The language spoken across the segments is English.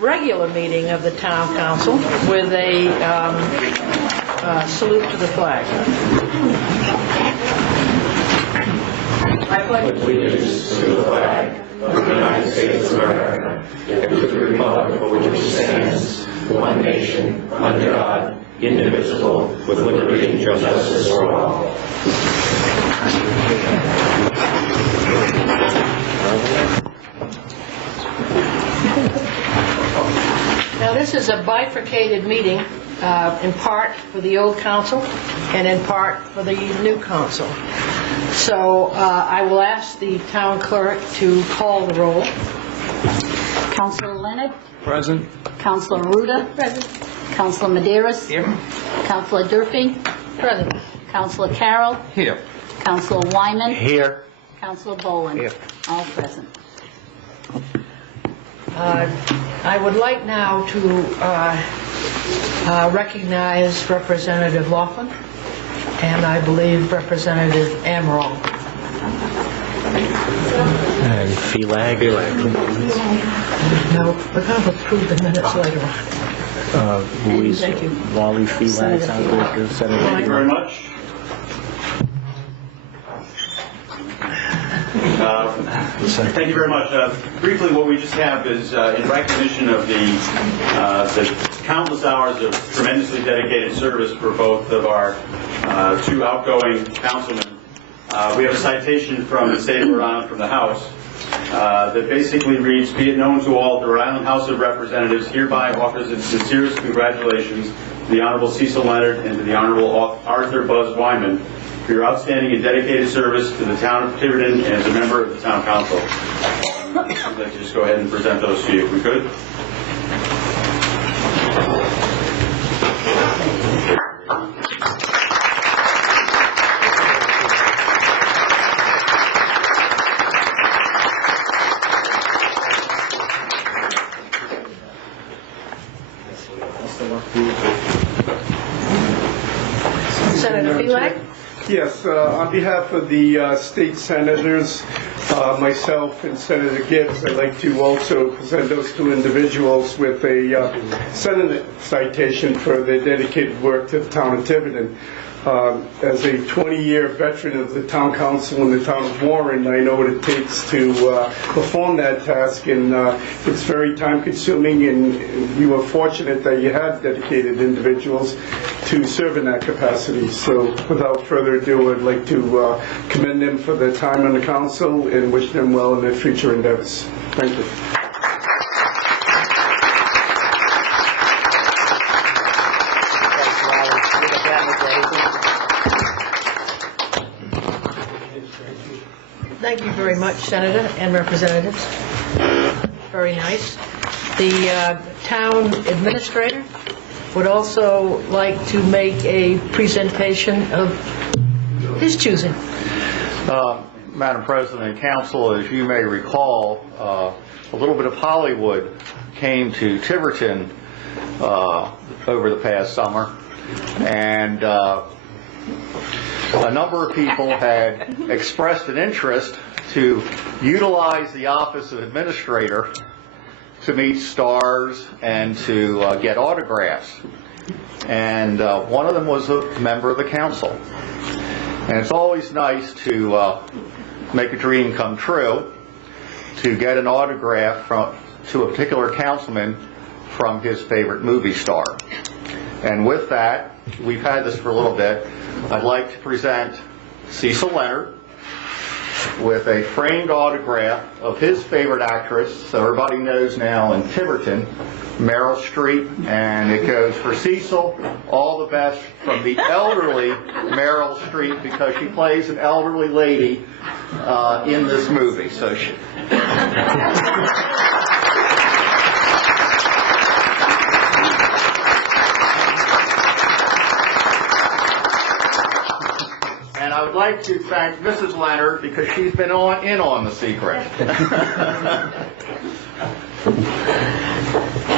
Regular meeting of the Town Council with a salute to the flag. I pledge allegiance to the flag of the United States of America and to the republic for which it stands, one nation, under God, indivisible, with liberty and justice for all. Now this is a bifurcated meeting, in part for the old council and in part for the new council. So I will ask the town clerk to call the roll. Councilor Leonard? Present. Councilor Ruda? Present. Councilor Medeiros? Here. Councilor Durfee? Present. Councilor Carroll? Here. Councilor Wyman? Here. Councilor Boland? Here. All present. I would like now to recognize Representative Laughlin and I believe Representative Amaral. And Felag. No, we're going to approve the minutes later on. Louise Thank you. Wally Felag sounds like a senator. Thank you very much. Thank you very much. Briefly, what we just have is in recognition of the countless hours of tremendously dedicated service for both of our two outgoing councilmen. We have a citation from the state of Rhode Island from the House that basically reads, "Be it known to all, the Rhode Island House of Representatives hereby offers its sincerest congratulations to the Honorable Cecil Leonard and to the Honorable Arthur Buzz Wyman for your outstanding and dedicated service to the town of Tiverton and as a member of the town council." I'd like to just go ahead and present those to you, if we could. Senator Felag? Yes, on behalf of the state senators, myself and Senator Gibbs, I'd like to also present those two individuals with a Senate citation for their dedicated work to the town of Tiverton. As a 20-year veteran of the town council in the town of Warren, I know what it takes to perform that task, and it's very time-consuming, and we were fortunate that you had dedicated individuals to serve in that capacity. So without further ado, I'd like to commend them for their time on the council and wish them well in their future endeavors. Thank you. Thank you very much, Senator and Representatives. Very nice. The town administrator would also like to make a presentation of his choosing. Madam President and Council, as you may recall, a little bit of Hollywood came to Tiverton over the past summer, and a number of people had expressed an interest to utilize the office of administrator to meet stars and to get autographs. And one of them was a member of the council. And it's always nice to make a dream come true, to get an autograph to a particular councilman from his favorite movie star. And with that, we've had this for a little bit. I'd like to present Cecil Leonard with a framed autograph of his favorite actress, so everybody knows now in Tiverton, Meryl Streep, and it goes for Cecil, all the best from the elderly Meryl Streep, because she plays an elderly lady in this movie. So she And I would like to thank Mrs. Leonard because she's been in on the secret.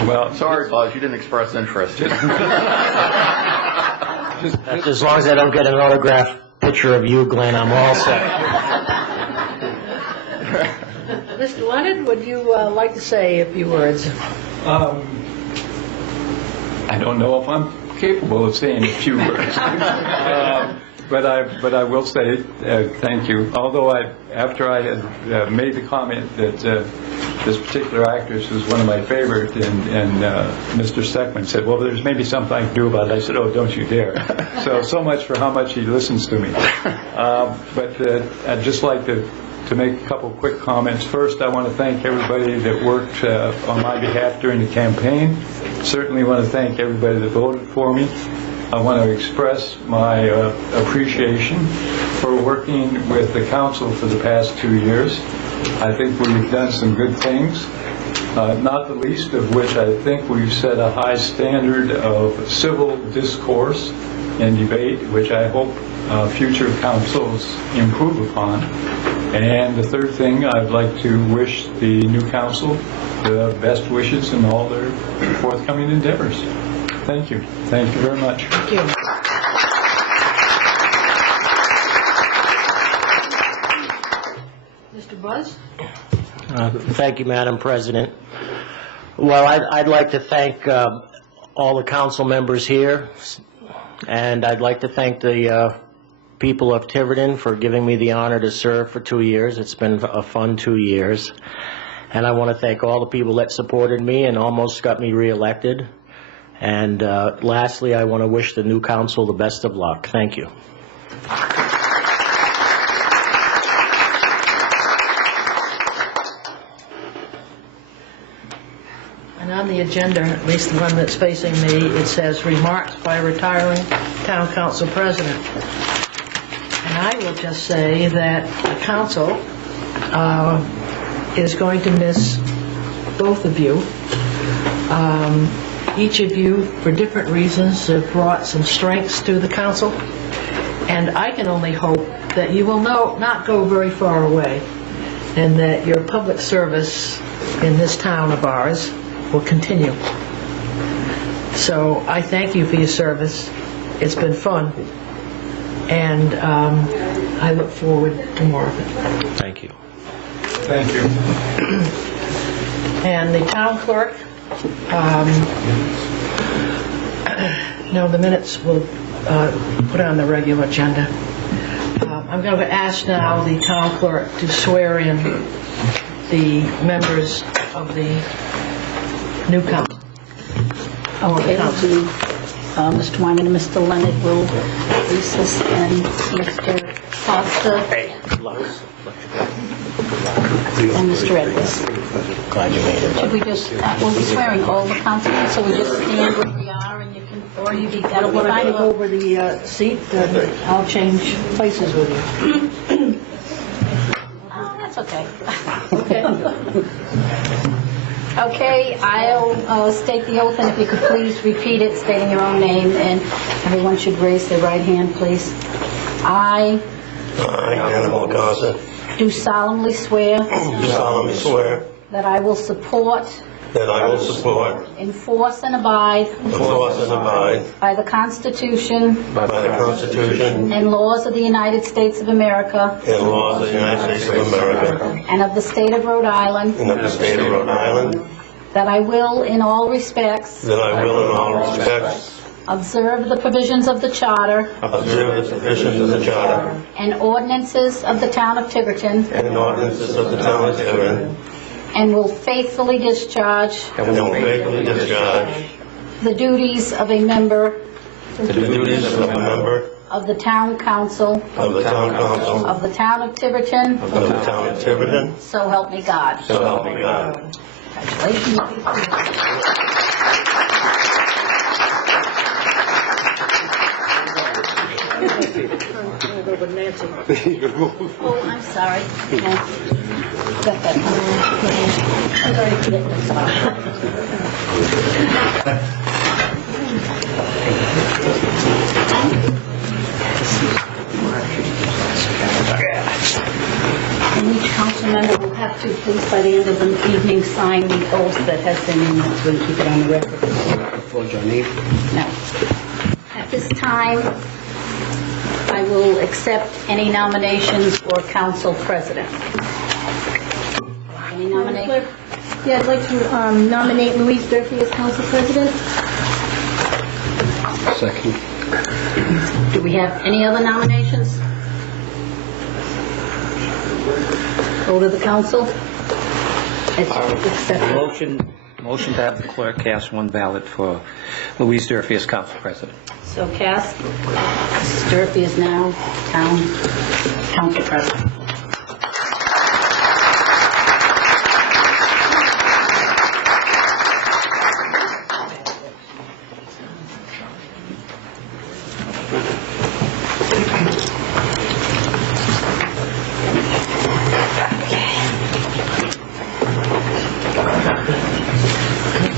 Well, sorry, Buzz, you didn't express interest. As long as I don't get an autograph picture of you, Glenn, I'm all set. Mr. Leonard, would you like to say a few words? I don't know if I'm capable of saying a few words. But I will say thank you. Although after I had made the comment that this particular actress was one of my favorite, and Mr. Steckman said, well, there's maybe something I can do about it. I said, oh, don't you dare. So much for how much he listens to me. But I'd just like to make a couple quick comments. First, I want to thank everybody that worked on my behalf during the campaign. Certainly want to thank everybody that voted for me. I want to express my appreciation for working with the council for the past 2 years. I think we've done some good things, not the least of which I think we've set a high standard of civil discourse and debate, which I hope future councils improve upon. And the third thing, I'd like to wish the new council the best wishes in all their forthcoming endeavors. Thank you. Thank you very much. Thank you. Mr. Buzz? Thank you, Madam President. Well, I'd like to thank all the council members here, and I'd like to thank the people of Tiverton for giving me the honor to serve for 2 years. It's been a fun 2 years. And I want to thank all the people that supported me and almost got me reelected. And lastly, I want to wish the new council the best of luck. Thank you. And on the agenda, at least the one that's facing me, it says remarks by retiring town council president. And I will just say that the council is going to miss both of you. Each of you, for different reasons, have brought some strengths to the council, and I can only hope that you will not go very far away, and that your public service in this town of ours will continue. So I thank you for your service. It's been fun, and I look forward to more of it. Thank you. Thank you. And the town clerk, no, the minutes will put on the regular agenda. I'm going to ask now the town clerk to swear in the members of the new council. Okay, Mr. Wyman and Mr. Leonard will recess, and Mr. Foster and Mr. Edwards. Glad you made it. Should we just, we'll be swearing all the councilmen, so we just stand where we are, and you can, or you be, that'll be When I fine. go over the seat, I'll change places with you. Oh, that's okay. Okay. Okay, I'll state the oath, and if you could please repeat it, stating your own name, and everyone should raise their right hand, please. I Hannibal Gaza, do solemnly swear do solemnly swear that I will support, that I will support, enforce, and abide enforce, and abide by the Constitution by the Constitution and laws of the United States of America and laws of the United States of America and of the state of Rhode Island, and of the state of Rhode Island, that I will, in all respects, that I will in all respects observe the provisions of the Charter observe the provisions of the Charter and ordinances of the town of Tiverton, and ordinances of the town of Tiverton, and will faithfully discharge and will faithfully discharge the duties of a member the duties of a member of the town council of the town council of the town of Tiverton, of the town of Tiverton, so help me God. so help me God. Congratulations. Over Nancy. Oh, I'm sorry. Okay. Got that. I've already put it in the spot. And each council member will have to, please, by the end of the evening, sign the oath that has been in, that's going to keep it on the record. No. At this time, I will accept any nominations for council president. Any nomination? Yeah, I'd like to nominate Louise Durfee as council president. Second. Do we have any other nominations? Go to the council. Accept. Motion to have the clerk cast one ballot for Louise Durfee as council president. So cast. Mrs. Durfee is now town council president.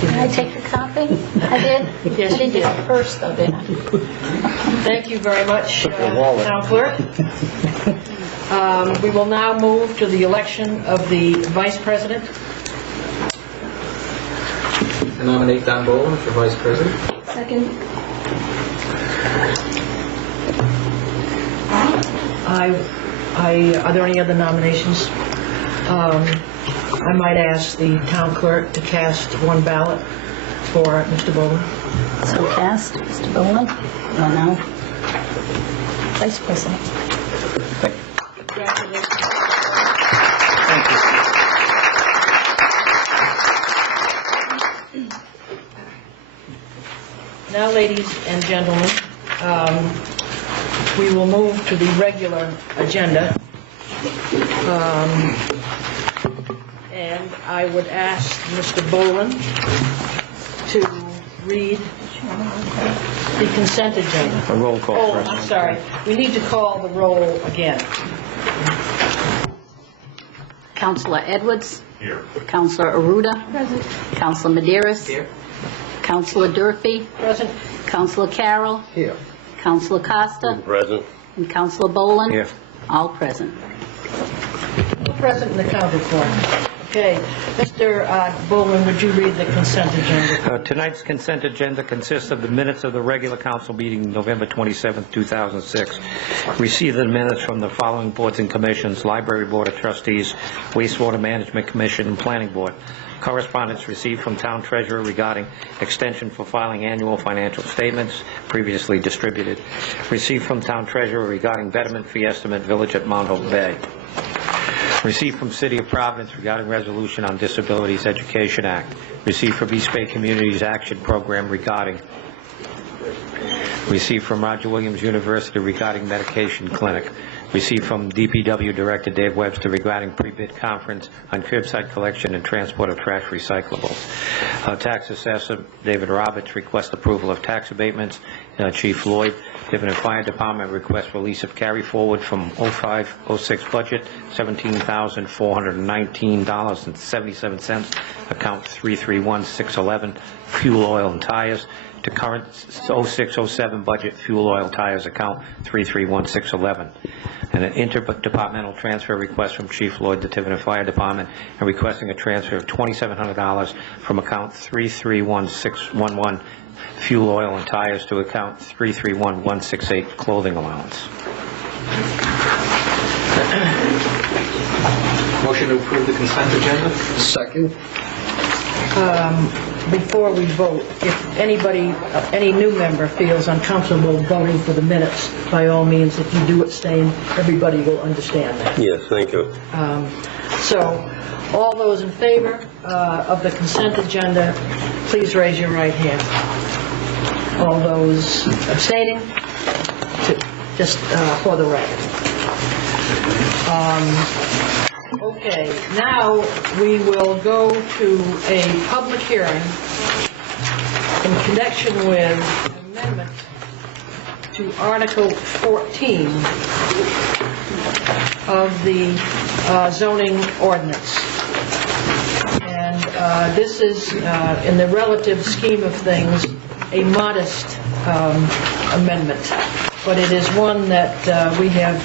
Did I take your copy? I did? Yes, I didn't you get did. the first of it. Thank you very much, Town Clerk. We will now move to the election of the Vice President. I nominate Don Boland for Vice President. Second. Are there any other nominations? I might ask the Town Clerk to cast one ballot for Mr. Boland. So cast, Mr. Boland. Well, now, Vice President. Congratulations. Now, ladies and gentlemen, we will move to the regular agenda. And I would ask Mr. Boland to read the consent agenda. A roll call Oh, first. I'm sorry. We need to call the roll again. Councilor Edwards. Here. Councilor Aruda. Present. Councilor Medeiros. Here. Councilor Durfee. Present. Councilor Carroll. Here. Councilor Costa. Present. And Councilor Boland. Here. All present. Present in the county court. Okay. Mr. Boland, would you read the consent agenda? Tonight's consent agenda consists of the minutes of the regular council meeting November 27, 2006. Receive the minutes from the following boards and commissions: Library Board of Trustees, Wastewater Management Commission, and Planning Board. Correspondence received from Town Treasurer regarding extension for filing annual financial statements, previously distributed. Received from Town Treasurer regarding betterment fee estimate, Village at Mount Hope Bay. Received from City of Providence regarding resolution on Disabilities Education Act. Received from East Bay Communities Action Program regarding. Received from Roger Williams University regarding medication clinic. Received from DPW Director Dave Webster regarding pre-bid conference on curbside collection and transport of trash recyclables. Tax Assessor David Roberts requests approval of tax abatements. Chief Lloyd, Tiverton Fire Department requests release of carry forward from 05-06 budget, $17,419.77, account 331611, fuel, oil, and tires, to current 06-07 budget, fuel, oil, tires, account 331611. And an interdepartmental transfer request from Chief Lloyd, the Tiverton Fire Department, and requesting a transfer of $2,700 from account 331611, fuel, oil, and tires, to account 331168, clothing allowance. Motion to approve the consent agenda. Second. Before we vote, if anybody, any new member feels uncomfortable voting for the minutes, by all means, if you do abstain, everybody will understand that. Yes, thank you. So, all those in favor of the consent agenda, please raise your right hand. All those abstaining, just for the record. Okay, now we will go to a public hearing in connection with amendment to Article 14 of the zoning ordinance. And this is, in the relative scheme of things, a modest amendment, but it is one that we have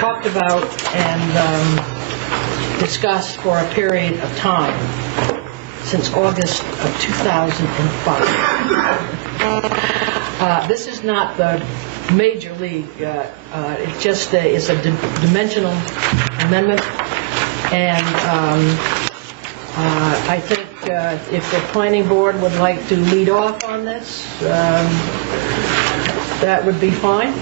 talked about and discussed for a period of time, since August of 2005. This is not the major league, it just is a dimensional amendment And I think if the planning board would like to lead off on this, that would be fine.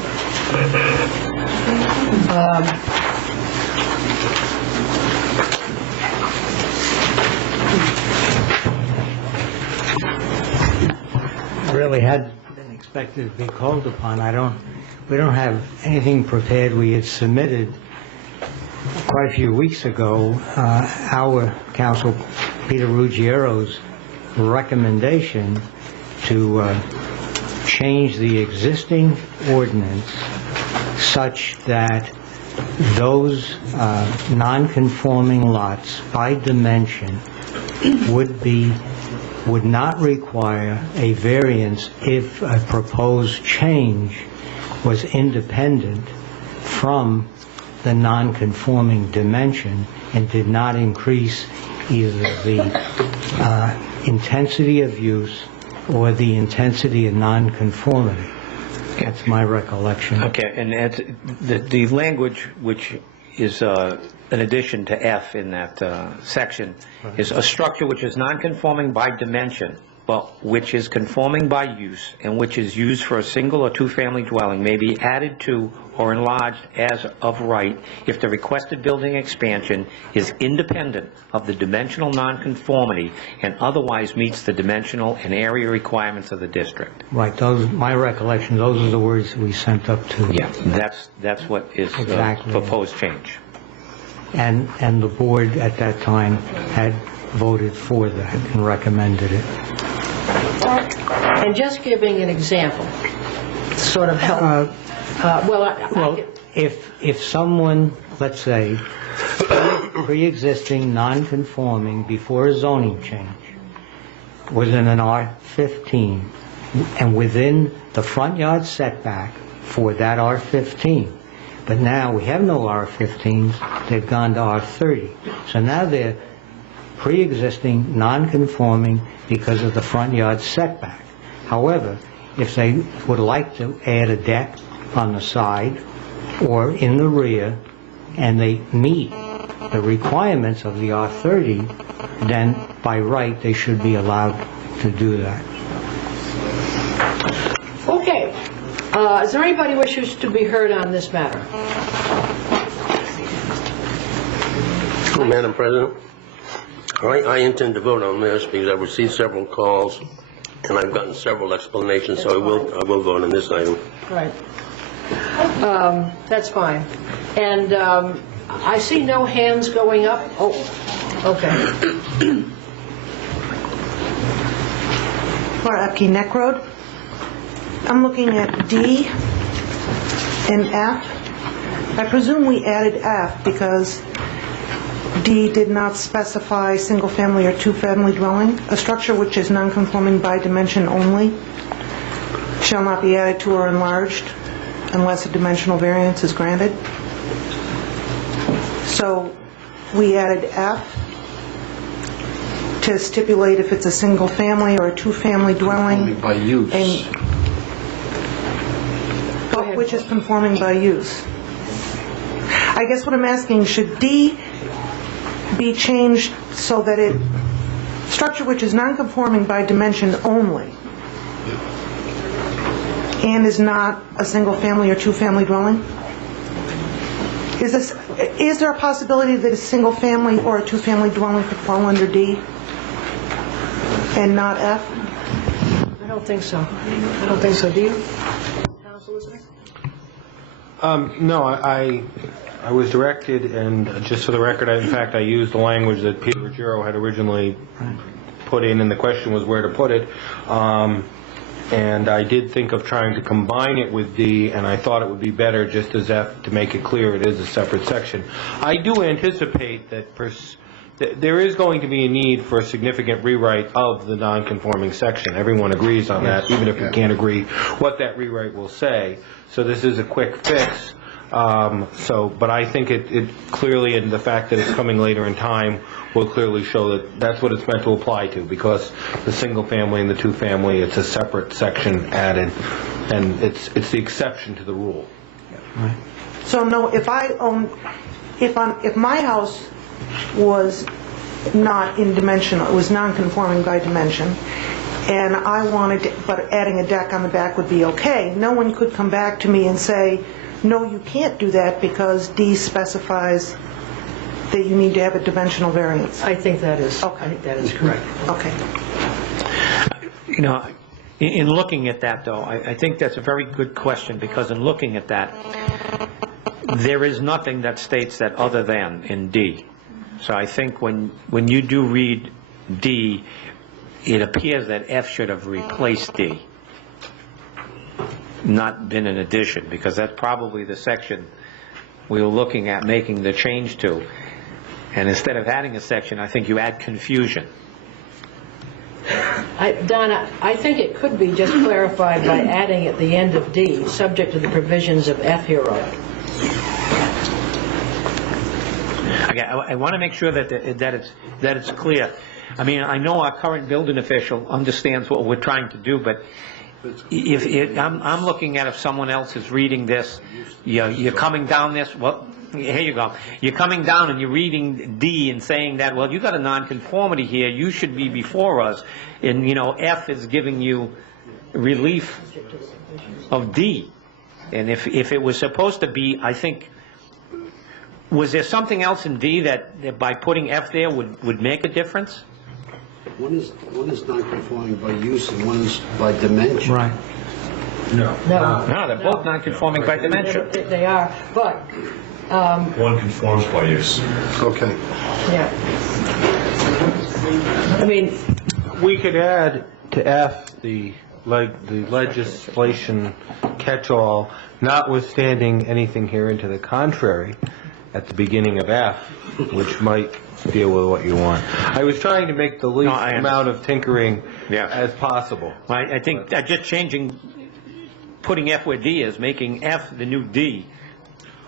Really had been expected to be called upon. We don't have anything prepared. We had submitted quite a few weeks ago our council, Peter Ruggiero's recommendation to change the existing ordinance such that those non-conforming lots by dimension would not require a variance if a proposed change was independent from the non-conforming dimension and did not increase either the intensity of use or the intensity of non-conformity. That's my recollection. Okay, and the language which is an addition to F in that section is a structure which is non-conforming by dimension, but which is conforming by use and which is used for a single or two-family dwelling may be added to or enlarged as of right if the requested building expansion is independent of the dimensional nonconformity and otherwise meets the dimensional and area requirements of the district. Right, my recollection, those are the words we sent up to. Yeah, that's what is Exactly. Proposed change. And the board at that time had voted for that and recommended it. And just giving an example, sort of help. If someone, let's say, pre-existing non-conforming before a zoning change was in an R15 and within the front yard setback for that R15, but now we have no R15s, they've gone to R30. So now they're pre-existing non-conforming because of the front yard setback. However, if they would like to add a deck on the side or in the rear and they meet the requirements of the R30, then by right they should be allowed to do that. Okay. Is there anybody who wishes to be heard on this matter? Madam President, I intend to vote on this because I've received several calls and I've gotten several explanations, so I will vote on this item. Right. That's fine. And I see no hands going up. Oh, okay. Laura Epke, Neck Road. I'm looking at D and F. I presume we added F because D did not specify single-family or two-family dwelling. A structure which is non-conforming by dimension only shall not be added to or enlarged unless a dimensional variance is granted. So we added F to stipulate if it's a single-family or a two-family dwelling. By use. Which is conforming by use. I guess what I'm asking, should D be changed so that it, structure which is non-conforming by dimension only and is not a single-family or two-family dwelling? Is there a possibility that a single-family or a two-family dwelling could fall under D and not F? I don't think so. I don't think so. Do you? Council, is it? No, I was directed, and just for the record, in fact, I used the language that Peter Ruggiero had originally put in, and the question was where to put it. And I did think of trying to combine it with D, and I thought it would be better just as F to make it clear it is a separate section. I do anticipate that there is going to be a need for a significant rewrite of the non-conforming section. Everyone agrees on that, even if we can't agree what that rewrite will say. So this is a quick fix. But I think it clearly, and the fact that it's coming later in time, will clearly show that that's what it's meant to apply to, because the single family and the two family, it's a separate section added, and it's the exception to the rule. So no, if my house was not in dimensional, it was non-conforming by dimension, and I wanted to, but adding a deck on the back would be okay. No one could come back to me and say, no, you can't do that because D specifies that you need to have a dimensional variance. I think that is, Okay. I think that is correct. Okay. You know, in looking at that, though, I think that's a very good question, because in looking at that, there is nothing that states that other than in D. So I think when you do read D, it appears that F should have replaced D, not been an addition, because that's probably the section we were looking at making the change to. And instead of adding a section, I think you add confusion. Donna, I think it could be just clarified by adding at the end of D, subject to the provisions of F hereof. Okay, I want to make sure that it's clear. I mean, I know our current building official understands what we're trying to do, but I'm looking at if someone else is reading this, you're coming down this, well, here you go. You're coming down and you're reading D and saying that, well, you got a nonconformity here, you should be before us, and, you know, F is giving you relief of D. And if it was supposed to be, I think, was there something else in D that by putting F there would make a difference? One is non-conforming by use and one is by dimension. Right. No, they're both non-conforming by dimension. They are, but... One conforms by use. Okay. Yeah. I mean... We could add to F the legislation catch-all, notwithstanding anything herein to the contrary, at the beginning of F, which might deal with what you want. I was trying to make the least amount of tinkering as possible. I think that just putting F where D is, making F the new D,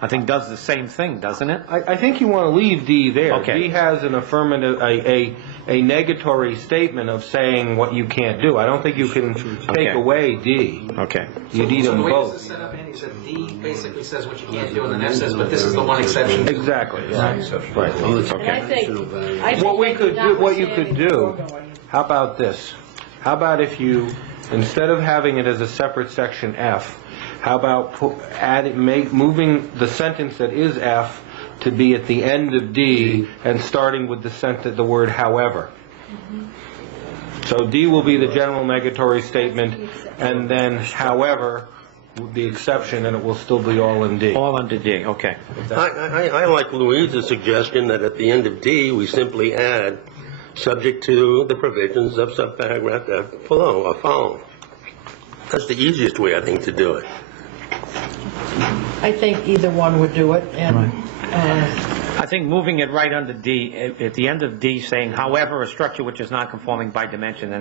I think does the same thing, doesn't it? I think you want to leave D there. Okay. D has an affirmative, a negatory statement of saying what you can't do. I don't think you can take away D. Okay. You need them the way both. this is set up, Andy, is that D basically says what you can't do, and then F says, but this is the one exception. Exactly. Right. Right. And I think What you could do, how about this? How about if you, instead of having it as a separate section F, how about moving the sentence that is F to be at the end of D and starting with the word however. So D will be the general negatory statement, and then however, the exception, and it will still be all in D. All under D, okay. I like Louise's suggestion that at the end of D, we simply add, subject to the provisions of subparagraph F below or following. That's the easiest way, I think, to do it. I think either one would do it, and I think moving it right under D, at the end of D, saying, however, a structure which is not conforming by dimension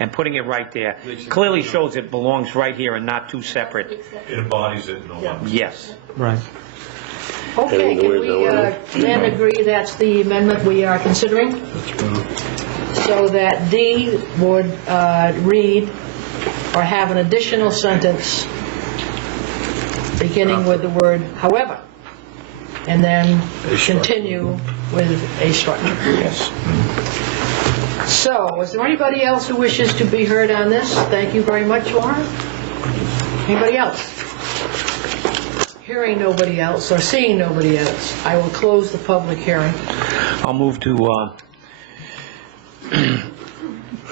and putting it right there, clearly shows it belongs right here and not two separate. It embodies it, no longer. Yes. Right. okay, can we then agree that's the amendment we are considering? So that D would read or have an additional sentence beginning with the word however, and then continue with a structure. Yes. So, is there anybody else who wishes to be heard on this? Thank you very much, Lauren. Anybody else? Hearing nobody else or seeing nobody else, I will close the public hearing. I'll move to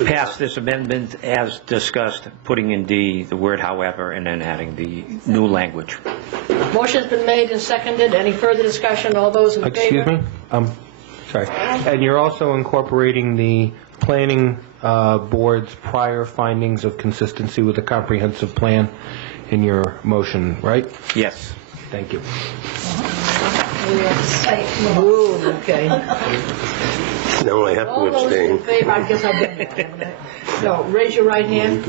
pass this amendment as discussed, putting in D the word however, and then adding the new language. Motion's been made and seconded. Any further discussion? All those in favor? Excuse me? Sorry. And you're also incorporating the planning board's prior findings of consistency with the comprehensive plan in your motion, right? Yes. Thank you. Ooh, okay. No, I have to All those in abstain. favor, I guess I've done that. So, raise your right hand.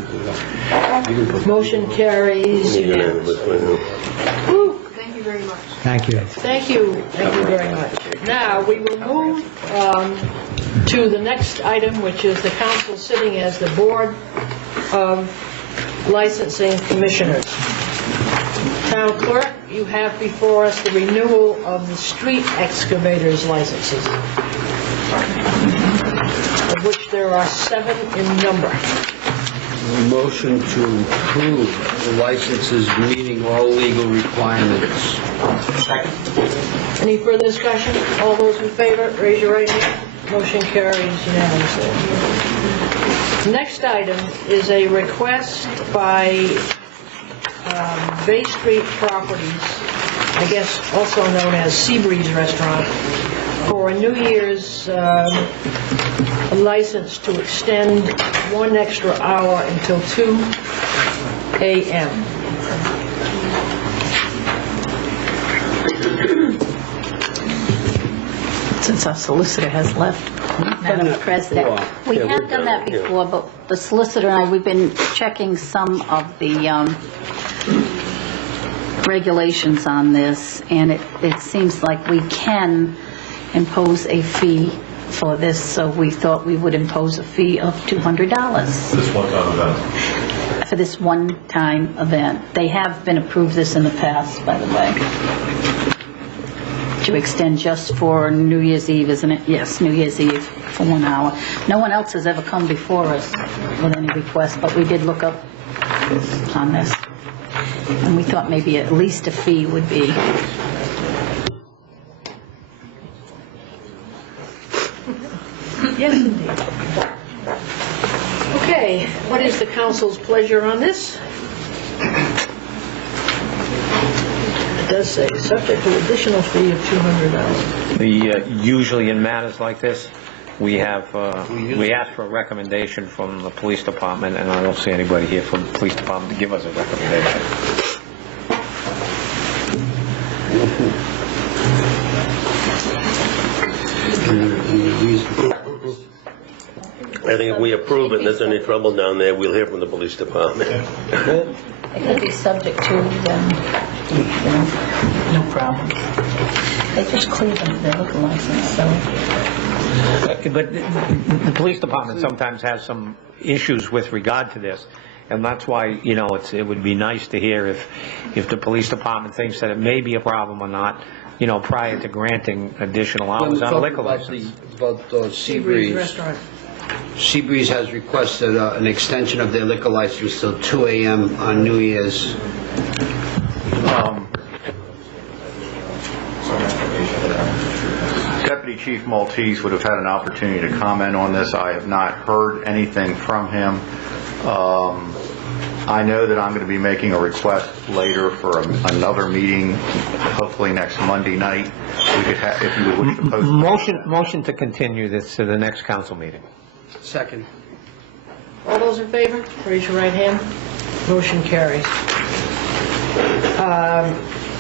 Motion carries unanimously. Woo. Thank you very much. Thank you. Thank you. Thank you very much. Now, we will move to the next item, which is the council sitting as the Board of Licensing Commissioners. Town clerk, you have before us the renewal of the street excavators licenses, of which there are 7 in number. Motion to approve the licenses meeting all legal requirements. Any further discussion? All those in favor, raise your right hand. Motion carries unanimously. Next item is a request by Bay Street Properties, I guess also known as Seabreeze Restaurant, for a New Year's license to extend 1 extra hour until 2 a.m. Since our solicitor has left, Madam President. We have done that before, but the solicitor and I, we've been checking some of the regulations on this, and it seems like we can impose a fee for this, so we thought we would impose a fee of $200. This one-time event. For this one-time event. They have been approved this in the past, by the way. To extend just for New Year's Eve, isn't it? Yes, New Year's Eve for 1 hour. No one else has ever come before us with any request, but we did look up on this. And we thought maybe at least a fee would be. Yes, indeed. Okay, what is the council's pleasure on this? It does say, subject to additional fee of $200. Usually in matters like this, we ask for a recommendation from the police department, and I don't see anybody here from the police department to give us a recommendation. I think if we approve it and there's any trouble down there, we'll hear from the police department. It could be subject to them, no problem. They just clear their liquor license, so. But the police department sometimes has some issues with regard to this, and that's why, it would be nice to hear if the police department thinks that it may be a problem or not, prior to granting additional hours on a liquor license. About Seabreeze Restaurant. Seabreeze has requested an extension of their liquor license till 2 a.m. on New Year's. Deputy Chief Maltese would have had an opportunity to comment on this. I have not heard anything from him. I know that I'm going to be making a request later for another meeting, hopefully next Monday night. We could have, if you would wish to post. Motion to continue this to the next council meeting. Second. All those in favor, raise your right hand. Motion carries.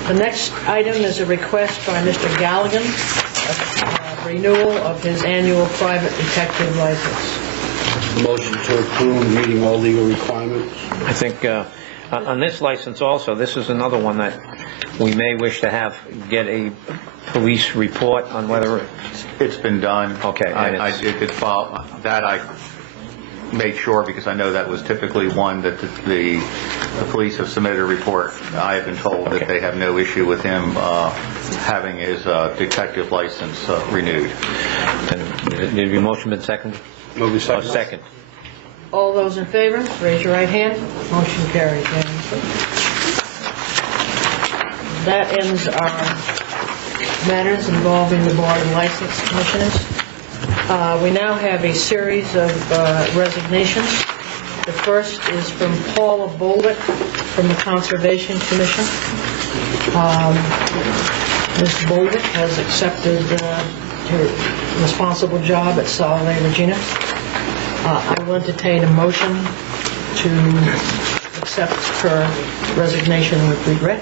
The next item is a request by Mr. Galligan, renewal of his annual private detective license. Motion to approve meeting all legal requirements. I think on this license also, this is another one that we may wish to get a police report on whether it's been done. Okay. I did follow that. I made sure because I know that was typically one that the police have submitted a report. I have been told that they have no issue with him having his detective license renewed. And did your motion been seconded? Second. All those in favor, raise your right hand. Motion carries. That ends our matters involving the Board and License Commissioners. We now have a series of resignations. The first is from Paula Bolduc from the Conservation Commission. Ms. Bolduc has accepted her responsible job at Salve Regina. I will entertain a motion to accept her resignation with regret.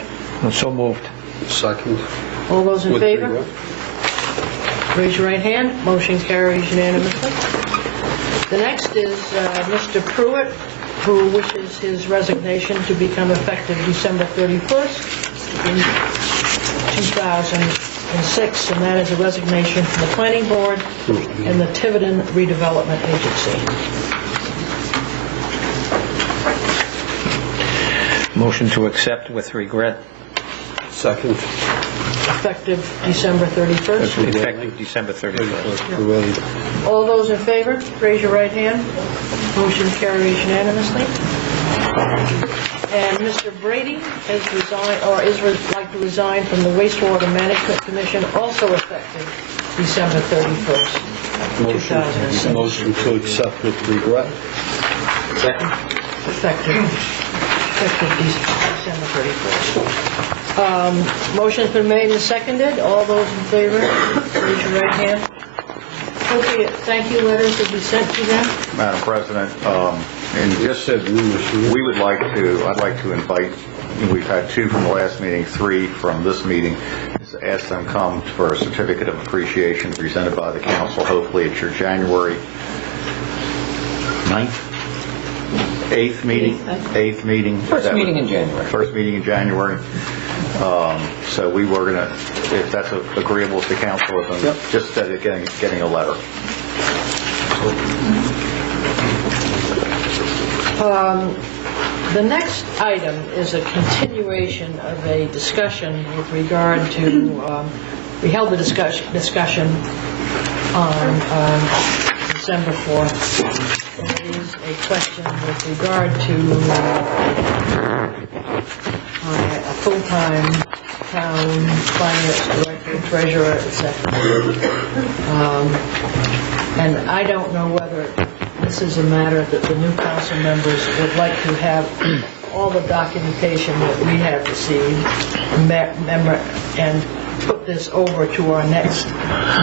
So moved. Second. All those in With favor? regret. Raise your right hand. Motion carries unanimously. The next is Mr. Pruitt, who wishes his resignation to become effective December 31st, 2006, and that is a resignation from the Planning Board and the Tiverton Redevelopment Agency. Motion to accept with regret. Second. Effective December 31st. Effective December 31st. All those in favor, raise your right hand. Motion carries unanimously. And Mr. Brady has resigned, or like to resign from the Wastewater Management Commission, also effective December 31st, 2006. Motion to accept with regret. Second. Effective December 31st. Motion's been made and seconded. All those in favor, raise your right hand. Okay, thank you letters will be sent to them. Madam President, and just said I'd like to invite, we've had 2 from the last meeting, 3 from this meeting, is ask them come for a certificate of appreciation presented by the council, hopefully at your January 9th? 8th meeting? 8th meeting. First meeting in January. First meeting in January. So we were going to, if that's agreeable with the council, just instead of getting a letter. The next item is a continuation of a discussion with regard to, we held the discussion on December 4th. And it is a question with regard to a full-time town finance director, treasurer, etc. And I don't know whether this is a matter that the new council members would like to have all the documentation that we have received and put this over to our next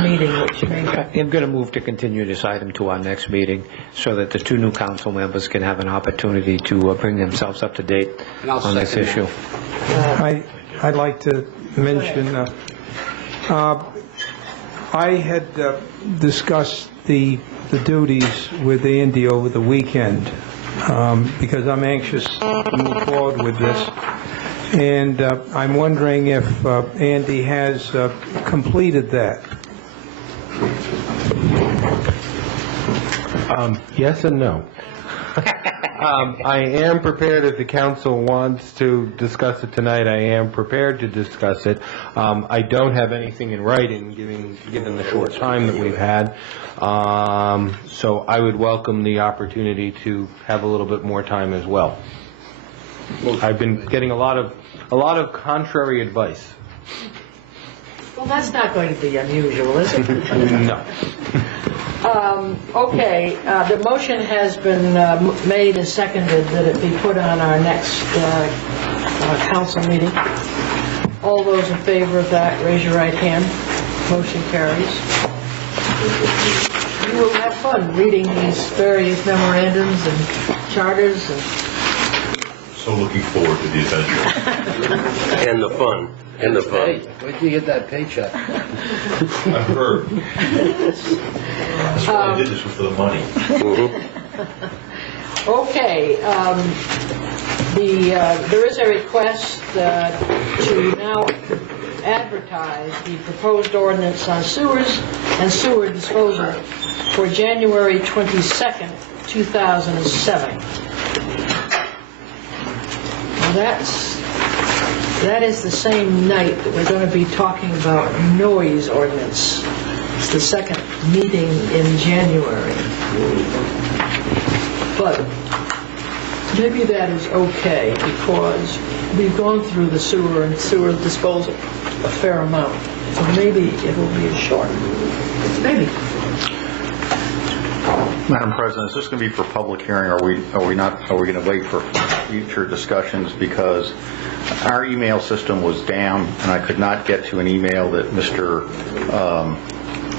meeting, which may be... I'm going to move to continue this item to our next meeting so that the 2 new council members can have an opportunity to bring themselves up to date on this issue. I'd like to mention, I had discussed the duties with Andy over the weekend because I'm anxious to move forward with this. And I'm wondering if Andy has completed that. Yes and no. I am prepared, if the council wants to discuss it tonight, I am prepared to discuss it. I don't have anything in writing, given the short time that we've had. So I would welcome the opportunity to have a little bit more time as well. I've been getting a lot of contrary advice. Well, that's not going to be unusual, is it? No. Okay, the motion has been made and seconded that it be put on our next council meeting. All those in favor of that, raise your right hand. Motion carries. You will have fun reading these various memorandums and charters. So looking forward to the adventure. And the fun. And the fun. Hey, wait till you get that paycheck. I've heard. That's why I did this, was for the money. Okay, there is a request to now advertise the proposed ordinance on sewers and sewer disposal for January 22nd, 2007. Now that is the same night that we're going to be talking about noise ordinance. It's the second meeting in January. But maybe that is okay because we've gone through the sewer and sewer disposal a fair amount. So maybe it will be short. Maybe. Madam President, is this going to be for public hearing, or are we going to wait for future discussions? Because our email system was down, and I could not get to an email that Mr.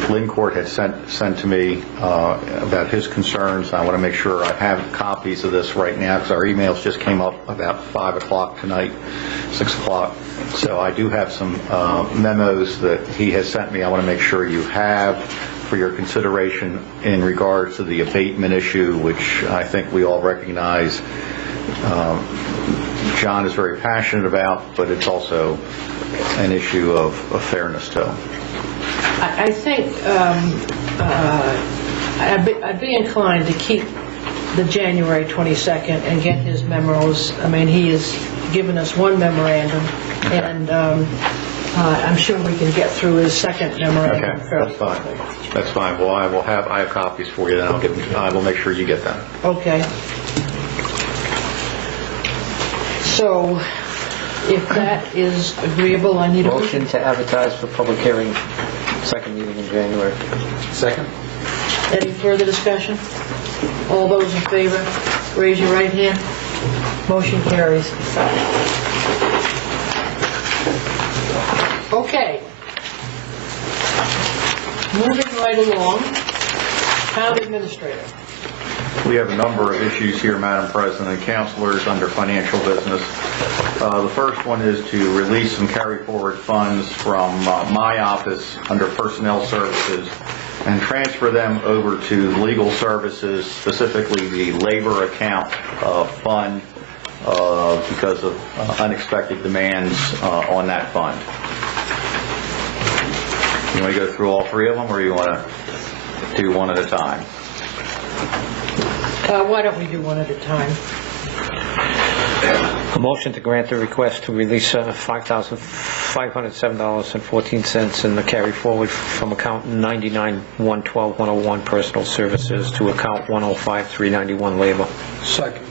Lincourt had sent to me about his concerns. I want to make sure I have copies of this right now, because our emails just came up about 5 o'clock tonight, 6 o'clock. So I do have some memos that he has sent me. I want to make sure you have for your consideration in regards to the abatement issue, which I think we all recognize John is very passionate about, but it's also an issue of fairness to him. I think I'd be inclined to keep the January 22nd and get his memos. I mean, he has given us one memorandum, and I'm sure we can get through his second memorandum. Okay, that's fine. That's fine. Well, I have copies for you, then I will make sure you get them. Okay. So, if that is agreeable, I need a Motion to advertise for public hearing, second meeting in January. Second. Any further discussion? All those in favor, raise your right hand. Motion carries. Okay. Moving right along, Town Administrator. We have a number of issues here, Madam President and councilors, under financial business. The first one is to release some carry-forward funds from my office under personnel services and transfer them over to legal services, specifically the labor account fund, because of unexpected demands on that fund. You want to go through all three of them, or you want to do one at a time? Why don't we do one at a time? A motion to grant the request to release $5,507.14 in the carry forward from account 99-112-101 personal services to account 105-391 labor. Second.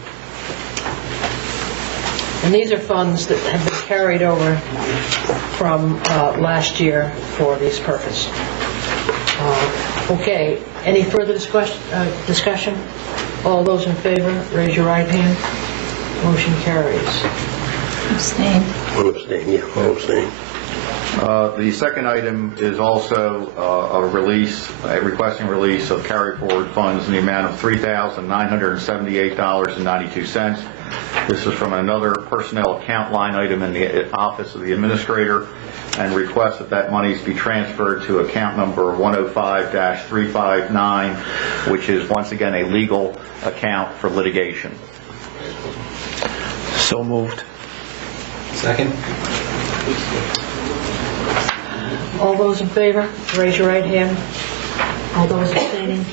And these are funds that have been carried over from last year for this purpose. Okay, any further discussion? All those in favor, raise your right hand. Motion carries. Abstain. I'll abstain, yeah, I'll abstain. The second item is also requesting release of carry-forward funds in the amount of $3,978.92. This is from another personnel account line item in the office of the administrator, and request that money be transferred to account number 105-359, which is once again a legal account for litigation. So moved. Second. All those in favor, raise your right hand. All those abstaining?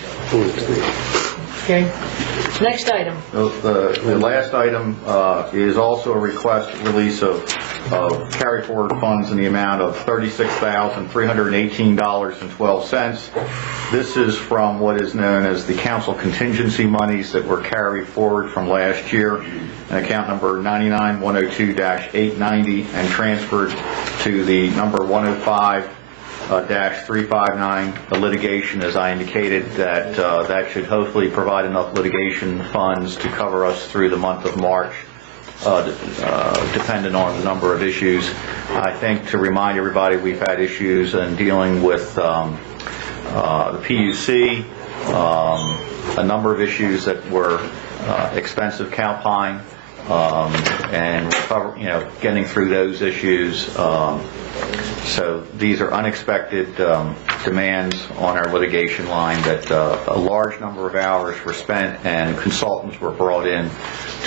Okay. Next item. The last item is also a request release of carry-forward funds in the amount of $36,318.12. This is from what is known as the council contingency monies that were carried forward from last year, and account number 99102-890, and transferred to the number 105-359, the litigation, as I indicated, that should hopefully provide enough litigation funds to cover us through the month of March, depending on the number of issues. I think, to remind everybody, we've had issues in dealing with the PUC, a number of issues that were expensive cowpine, and getting through those issues. So these are unexpected demands on our litigation line, that a large number of hours were spent and consultants were brought in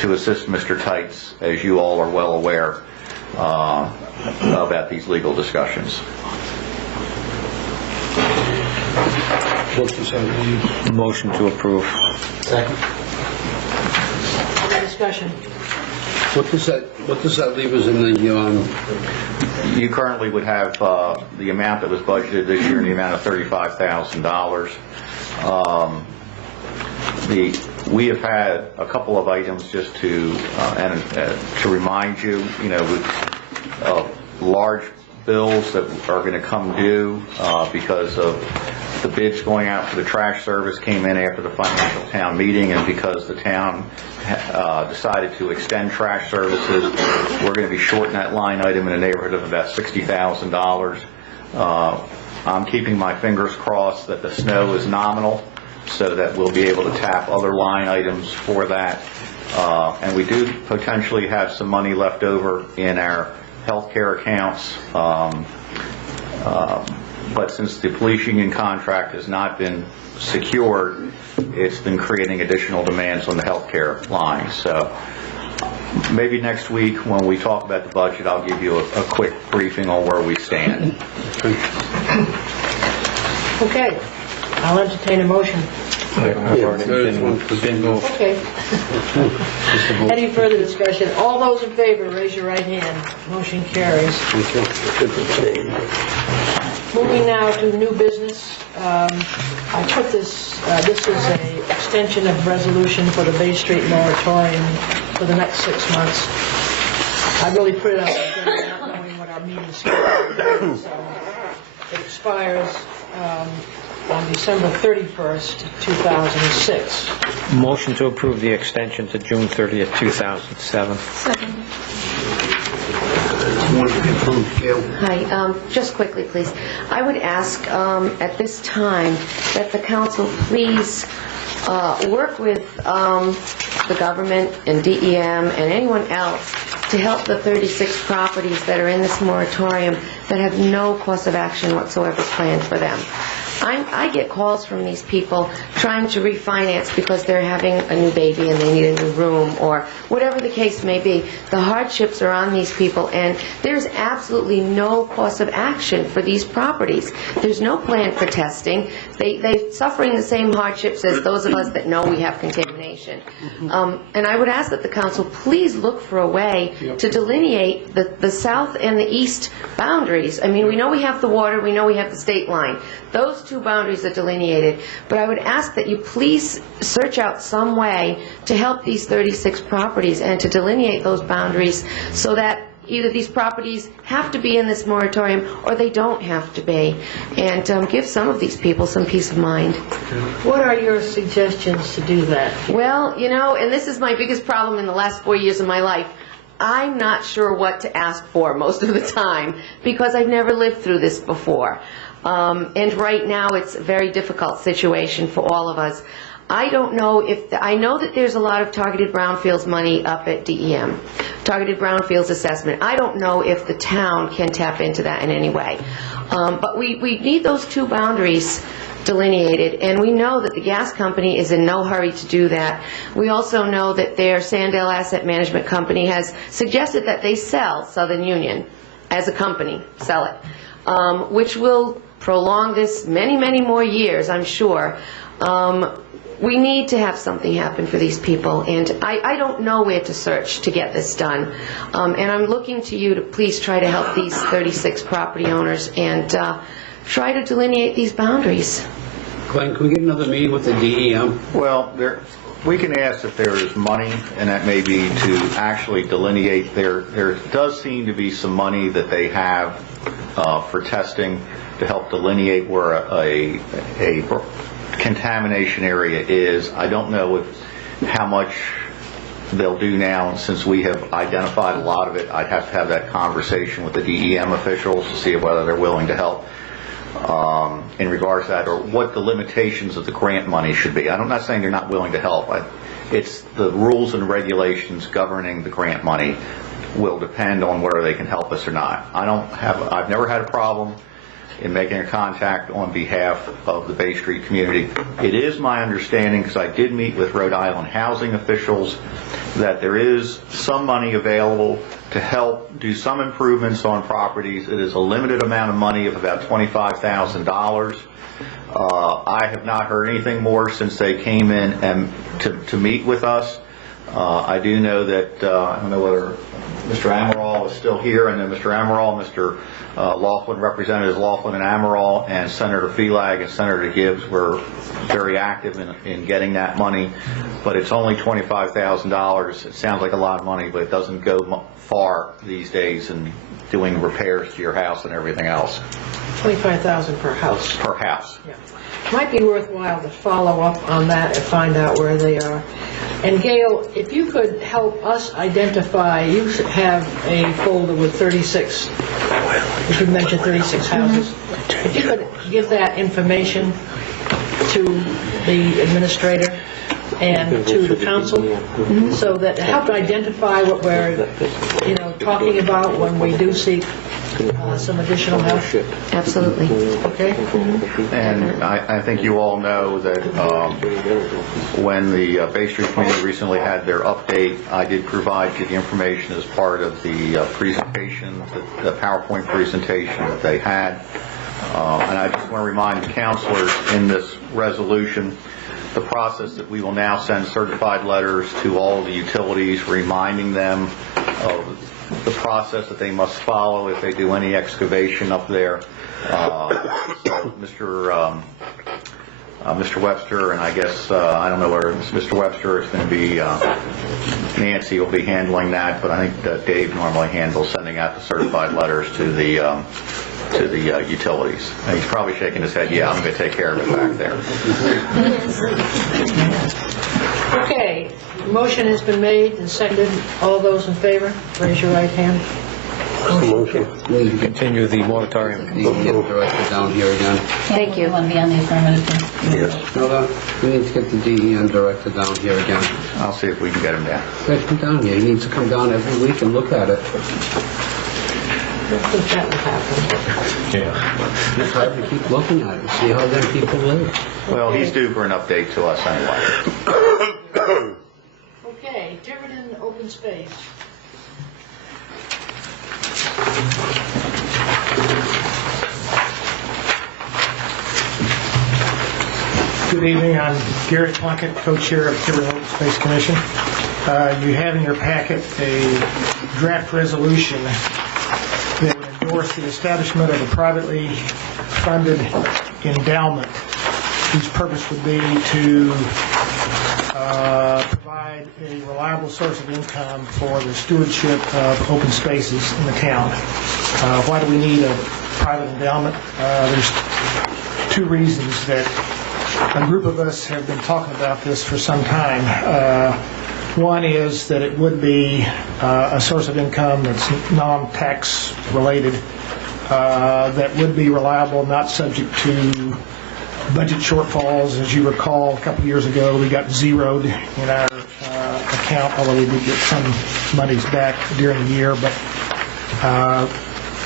to assist Mr. Tights, as you all are well aware, about these legal discussions. Motion to approve. Second. Any discussion? What does that leave us in the, You currently would have the amount that was budgeted this year in the amount of $35,000. We have had a couple of items just to remind you, of large bills that are going to come due because of the bids going out for the trash service came in after the financial town meeting, and because the town decided to extend trash services, we're going to be short in that line item in the neighborhood of about $60,000. I'm keeping my fingers crossed that the snow is nominal, so that we'll be able to tap other line items for that. And we do potentially have some money left over in our healthcare accounts. But since the police union contract has not been secured, it's been creating additional demands on the healthcare line. So maybe next week when we talk about the budget, I'll give you a quick briefing on where we stand. Okay. I'll entertain a motion. I've already been moved. Okay. Any further discussion? All those in favor, raise your right hand. Motion carries. Moving now to new business. I put this is a extension of resolution for the Bay Street moratorium for the next 6 months. I really put it on the agenda not knowing what our meeting schedule is. It expires on December 31st, 2006. Motion to approve the extension to June 30th, 2007. Hi, just quickly, please. I would ask at this time that the council please work with the government and DEM and anyone else to help the 36 properties that are in this moratorium that have no course of action whatsoever planned for them. I get calls from these people trying to refinance because they're having a new baby and they need a new room or whatever the case may be. The hardships are on these people, and there's absolutely no course of action for these properties. There's no plan for testing. They're suffering the same hardships as those of us that know we have contamination. And I would ask that the council please look for a way to delineate the south and the east boundaries. I mean, we know we have the water, we know we have the state line. Those two boundaries are delineated, but I would ask that you please search out some way to help these 36 properties and to delineate those boundaries so that either these properties have to be in this moratorium or they don't have to be, and give some of these people some peace of mind. What are your suggestions to do that? Well, you know, and this is my biggest problem in the last 4 years of my life. I'm not sure what to ask for most of the time because I've never lived through this before. And right now it's a very difficult situation for all of us. I don't know if, I know that there's a lot of targeted brownfields money up at DEM, targeted brownfields assessment. I don't know if the town can tap into that in any way. But we need those two boundaries delineated, and we know that the gas company is in no hurry to do that. We also know that their Sandell Asset Management Company has suggested that they sell Southern Union as a company, sell it, which will prolong this many, many more years, I'm sure. We need to have something happen for these people, and I don't know where to search to get this done. And I'm looking to you to please try to help these 36 property owners and try to delineate these boundaries. Glenn, can we get another meeting with the DEM? Well, we can ask if there is money, and that may be to actually delineate. There does seem to be some money that they have for testing to help delineate where a contamination area is. I don't know how much they'll do now, since we have identified a lot of it. I'd have to have that conversation with the DEM officials to see whether they're willing to help in regards to that, or what the limitations of the grant money should be. I'm not saying they're not willing to help. It's the rules and regulations governing the grant money will depend on whether they can help us or not. I've never had a problem in making a contact on behalf of the Bay Street community. It is my understanding, because I did meet with Rhode Island housing officials, that there is some money available to help do some improvements on properties. It is a limited amount of money of about $25,000. I have not heard anything more since they came in and to meet with us. I do know that, I don't know whether Mr. Amaral is still here, and then Mr. Amaral, Mr. Laughlin, Representatives Laughlin and Amaral, and Senator Felag and Senator Gibbs were very active in getting that money, but it's only $25,000. It sounds like a lot of money, but it doesn't go far these days in doing repairs to your house and everything else. $25,000 per house. Per house. Yeah. Might be worthwhile to follow up on that and find out where they are. And Gail, if you could help us identify, you have a folder with 36, if you mentioned 36 houses. If you could give that information to the administrator and to the council, so that to help identify what we're, talking about when we do seek some additional help. Absolutely. Okay. And I think you all know that when the Bay Street community recently had their update, I did provide you the information as part of the presentation, the PowerPoint presentation that they had. And I just want to remind the councilors in this resolution the process that we will now send certified letters to all the utilities reminding them of the process that they must follow if they do any excavation up there. So Mr. Webster, and I guess, I don't know where it's Mr. Webster, it's going to be Nancy will be handling that, but I think Dave normally handles sending out the certified letters to the utilities. And he's probably shaking his head, yeah, I'm going to take care of it back there. Okay, motion has been made and seconded. All those in favor, raise your right hand. Continue the moratorium. Director down here again. Thank you. Want to be on the affirmative? Yes. Hold on. We need to get the DEM director down here again. I'll see if we can get him down. Let's come down here. He needs to come down every week and look at it. I think that would happen. Just have to keep looking at it, see how them people live. Well, he's due for an update to us anyway. Okay, Tiverton open space. Good evening. I'm Garrett Plunkett, co-chair of Tiverton Open Space Commission. You have in your packet a draft resolution that would endorse the establishment of a privately funded endowment whose purpose would be to provide a reliable source of income for the stewardship of open spaces in the town. Why do we need a private endowment? There's two reasons that a group of us have been talking about this for some time. One is that it would be a source of income that's non-tax related, that would be reliable, not subject to budget shortfalls. As you recall, a couple of years ago, we got zeroed in our account, although we did get some monies back during the year. But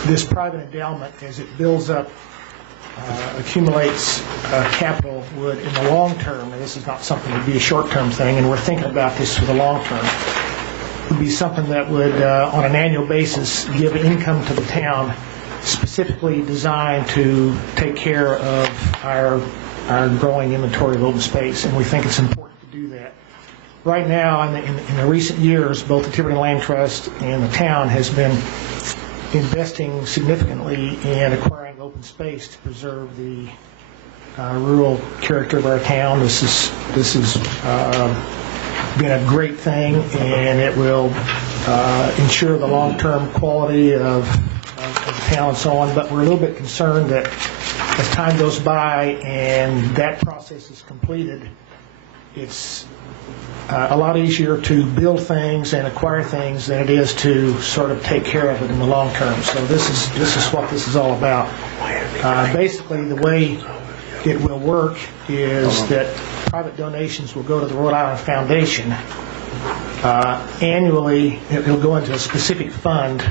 this private endowment, as it builds up, accumulates capital, would in the long term, and this is not something that would be a short-term thing, and we're thinking about this for the long term, would be something that would, on an annual basis, give income to the town specifically designed to take care of our growing inventory of open space, and we think it's important to do that. Right now, in the recent years, both the Tiverton Land Trust and the town has been investing significantly in acquiring open space to preserve the rural character of our town. This has been a great thing, and it will ensure the long-term quality of the town and so on. But we're a little bit concerned that as time goes by and that process is completed, it's a lot easier to build things and acquire things than it is to sort of take care of it in the long term. So this is what this is all about. Basically, the way it will work is that private donations will go to the Rhode Island Foundation. Annually, it'll go into a specific fund.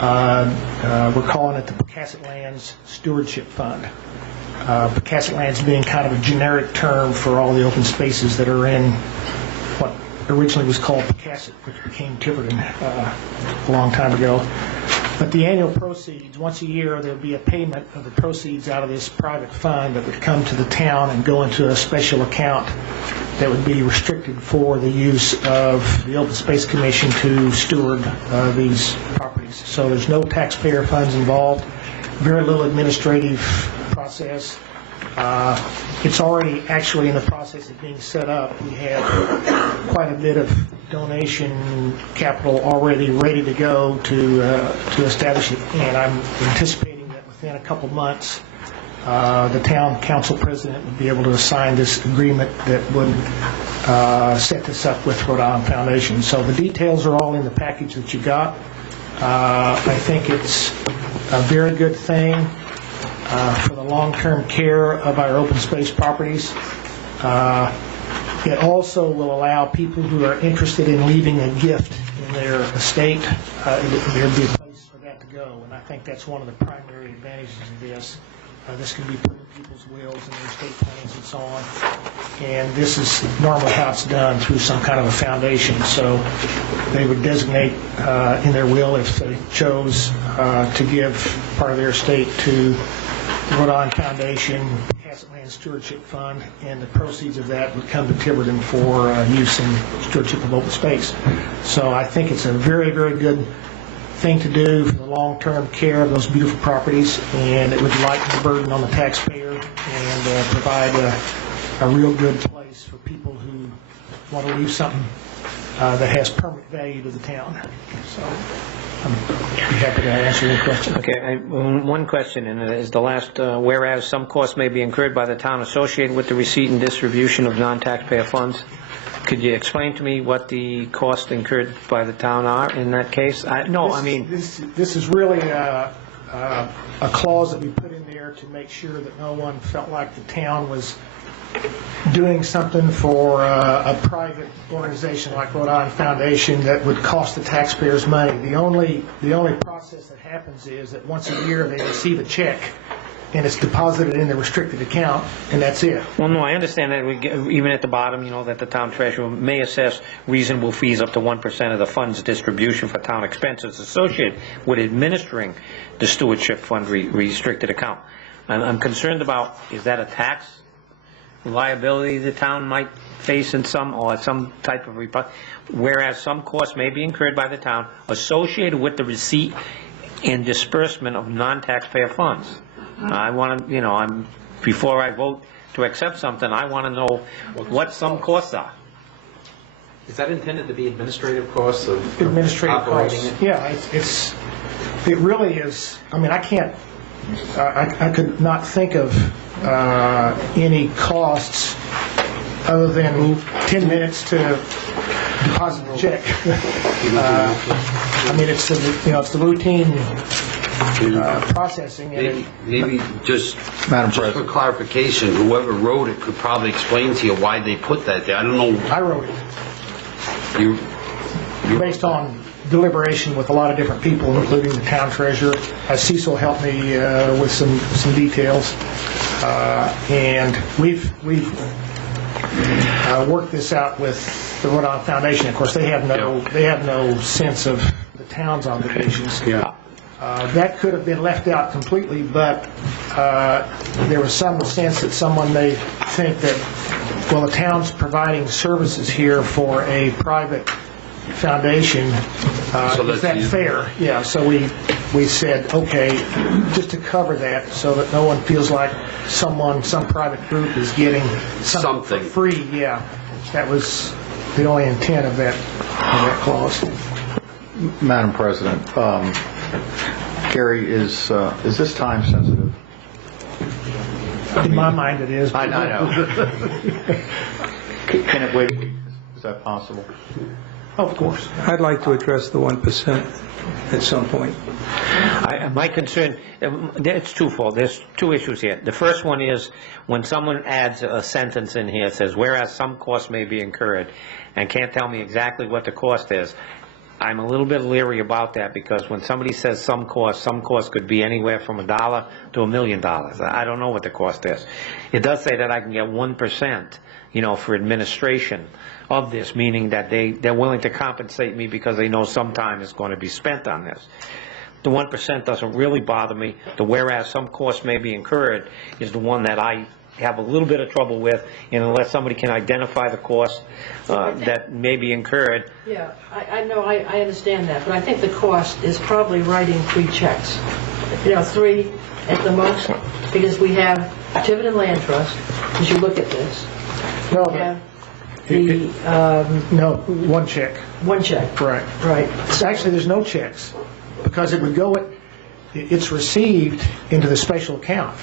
We're calling it the Pocasset Lands Stewardship Fund. Pocasset Lands being kind of a generic term for all the open spaces that are in what originally was called Pocasset, which became Tiverton a long time ago. But the annual proceeds, once a year, there would be a payment of the proceeds out of this private fund that would come to the town and go into a special account that would be restricted for the use of the Open Space Commission to steward these properties. So there's no taxpayer funds involved, very little administrative process. It's already actually in the process of being set up. We have quite a bit of donation capital already ready to go to establish it, and I'm anticipating that within a couple months the town council president would be able to sign this agreement that would set this up with Rhode Island Foundation. So the details are all in the package that you got. I think it's a very good thing for the long-term care of our open space properties. It also will allow people who are interested in leaving a gift in their estate, there'd be a place for that to go, and I think that's one of the primary advantages of this. This can be put in people's wills and their estate plans and so on, and this is normally how it's done, through some kind of a foundation. So they would designate in their will, if they chose, to give part of their estate to Rhode Island Foundation, Castle Land Stewardship Fund, and the proceeds of that would come to Tiverton for use in stewardship of open space. So I think it's a very, very good thing to do for the long-term care of those beautiful properties, and it would lighten the burden on the taxpayer and provide a real good place for people who want to leave something that has permanent value to the town. So I'm happy to answer your question. Okay, one question, and it is the last, whereas some costs may be incurred by the town associated with the receipt and distribution of non-taxpayer funds. Could you explain to me what the costs incurred by the town are in that case? This is really a clause that we put in there to make sure that no one felt like the town was doing something for a private organization like Rhode Island Foundation that would cost the taxpayers money. The only process that happens is that once a year they receive a check and it's deposited in the restricted account, and that's it. Well, no, I understand that even at the bottom, that the town treasurer may assess reasonable fees up to 1% of the fund's distribution for town expenses associated with administering the stewardship fund restricted account. I'm concerned about, is that a tax liability the town might face in some type of whereas some costs may be incurred by the town associated with the receipt and disbursement of non-taxpayer funds. I want to, before I vote to accept something, I want to know what some costs are. Is that intended to be administrative costs of administrative operating costs? it? Yeah, it really is. I mean, I could not think of any costs other than 10 minutes to deposit the check. I mean, it's the routine processing. Maybe just for clarification, whoever wrote it could probably explain to you why they put that there. I don't know. I wrote it. Based on deliberation with a lot of different people, including the town treasurer. Cecil helped me with some details, and we've worked this out with the Rhode Island Foundation. Of course, they have no sense of the town's obligations. Yeah. That could have been left out completely, but there was some sense that someone may think that, well, the town's providing services here for a private foundation. Is that fair? Yeah, so we said, okay, just to cover that so that no one feels like some private group is getting something for free. Yeah, that was the only intent of that clause. Madam President, Gary, is this time sensitive? In my mind, it is. I know. Can it wait a week? Is that possible? Of course. I'd like to address the 1% at some point. My concern, it's twofold. There's two issues here. The first one is when someone adds a sentence in here that says, whereas some costs may be incurred, and can't tell me exactly what the cost is, I'm a little bit leery about that, because when somebody says some cost could be anywhere from $1 to $1 million. I don't know what the cost is. It does say that I can get 1%, for administration of this, meaning that they're willing to compensate me because they know some time is going to be spent on this. The 1% doesn't really bother me. The whereas some costs may be incurred is the one that I have a little bit of trouble with, and unless somebody can identify the cost that may be incurred. Yeah, I know, I understand that, but I think the cost is probably writing 3 checks. 3 at the most, because we have Tiverton Land Trust, as you look at this. No, we have no, 1 check. 1 check. Right. So actually, there's no checks, because it would go, it's received into the special account.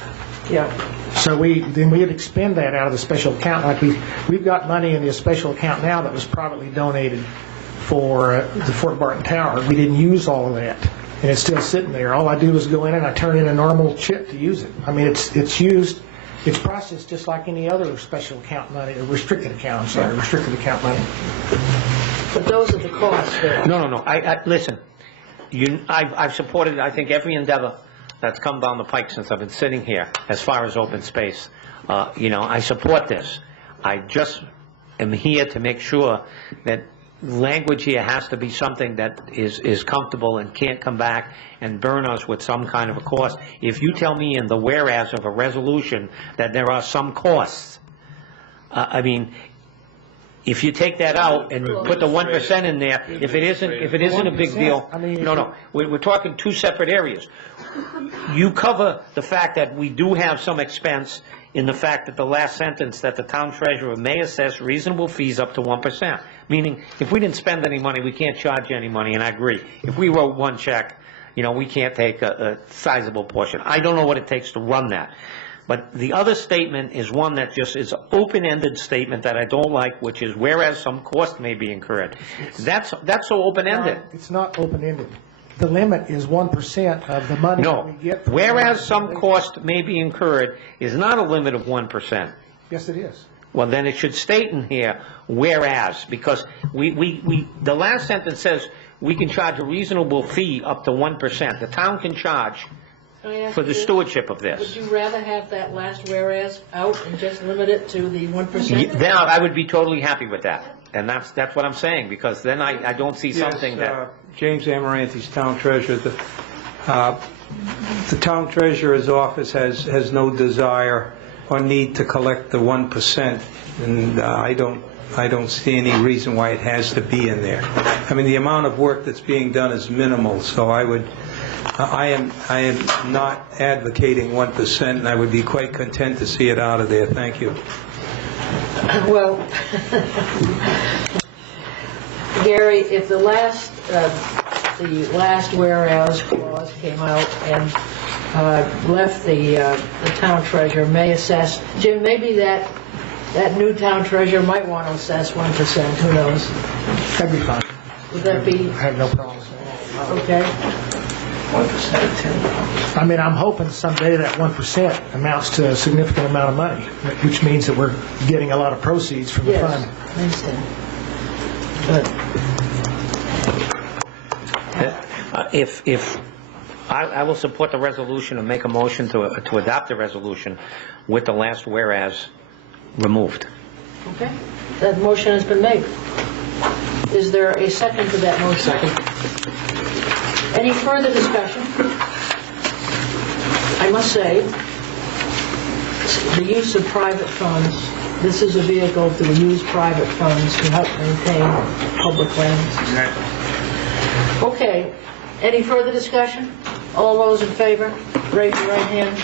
Yeah. So then we'd expend that out of the special account. Like we've got money in the special account now that was privately donated for the Fort Barton Tower. We didn't use all of that, and it's still sitting there. All I do is go in and I turn in a normal check to use it. I mean, it's used, it's processed just like any other special account money, or restricted account, restricted account money. But those are the costs. No. I listen. I've supported, I think, every endeavor that's come down the pike since I've been sitting here as far as open space. I support this. I just am here to make sure that language here has to be something that is comfortable and can't come back and burn us with some kind of a cost. If you tell me in the whereas of a resolution that there are some costs, I mean, if you take that out and put the 1% in there, if it isn't a big deal, no, we're talking two separate areas. You cover the fact that we do have some expense in the fact that the last sentence, that the town treasurer may assess reasonable fees up to 1%. Meaning, if we didn't spend any money, we can't charge any money, and I agree. If we wrote one check, we can't take a sizable portion. I don't know what it takes to run that. But the other statement is one that just is an open-ended statement that I don't like, which is whereas some cost may be incurred. That's so open-ended. It's not open-ended. The limit is 1% of the money that we get. Whereas some cost may be incurred is not a limit of 1%. Yes, it is. Well, then it should state in here, whereas, because the last sentence says we can charge a reasonable fee up to 1%. The town can charge for the stewardship of this. Would you rather have that last whereas out and just limit it to the 1%? Then I would be totally happy with that. And that's what I'm saying, because then I don't see something that... James Amaranthis, Town Treasurer. The Town Treasurer's office has no desire or need to collect the 1%, and I don't see any reason why it has to be in there. I mean, the amount of work that's being done is minimal, so I am not advocating 1%, and I would be quite content to see it out of there. Thank you. Well, Gary, if the last whereas clause came out and left the town treasurer may assess, Jim, maybe that new town treasurer might want to assess 1%, who knows? That'd be fine. Would that be? I have no problem. Okay. 1% of $10. I mean, I'm hoping someday that 1% amounts to a significant amount of money, which means that we're getting a lot of proceeds from the fund. I understand. Good. If I will support the resolution and make a motion to adopt the resolution with the last whereas removed. Okay. That motion has been made. Is there a second to that motion? Second. Any further discussion? I must say, the use of private funds, this is a vehicle to use private funds to help maintain public lands. Okay. Any further discussion? All those in favor, raise your right hand.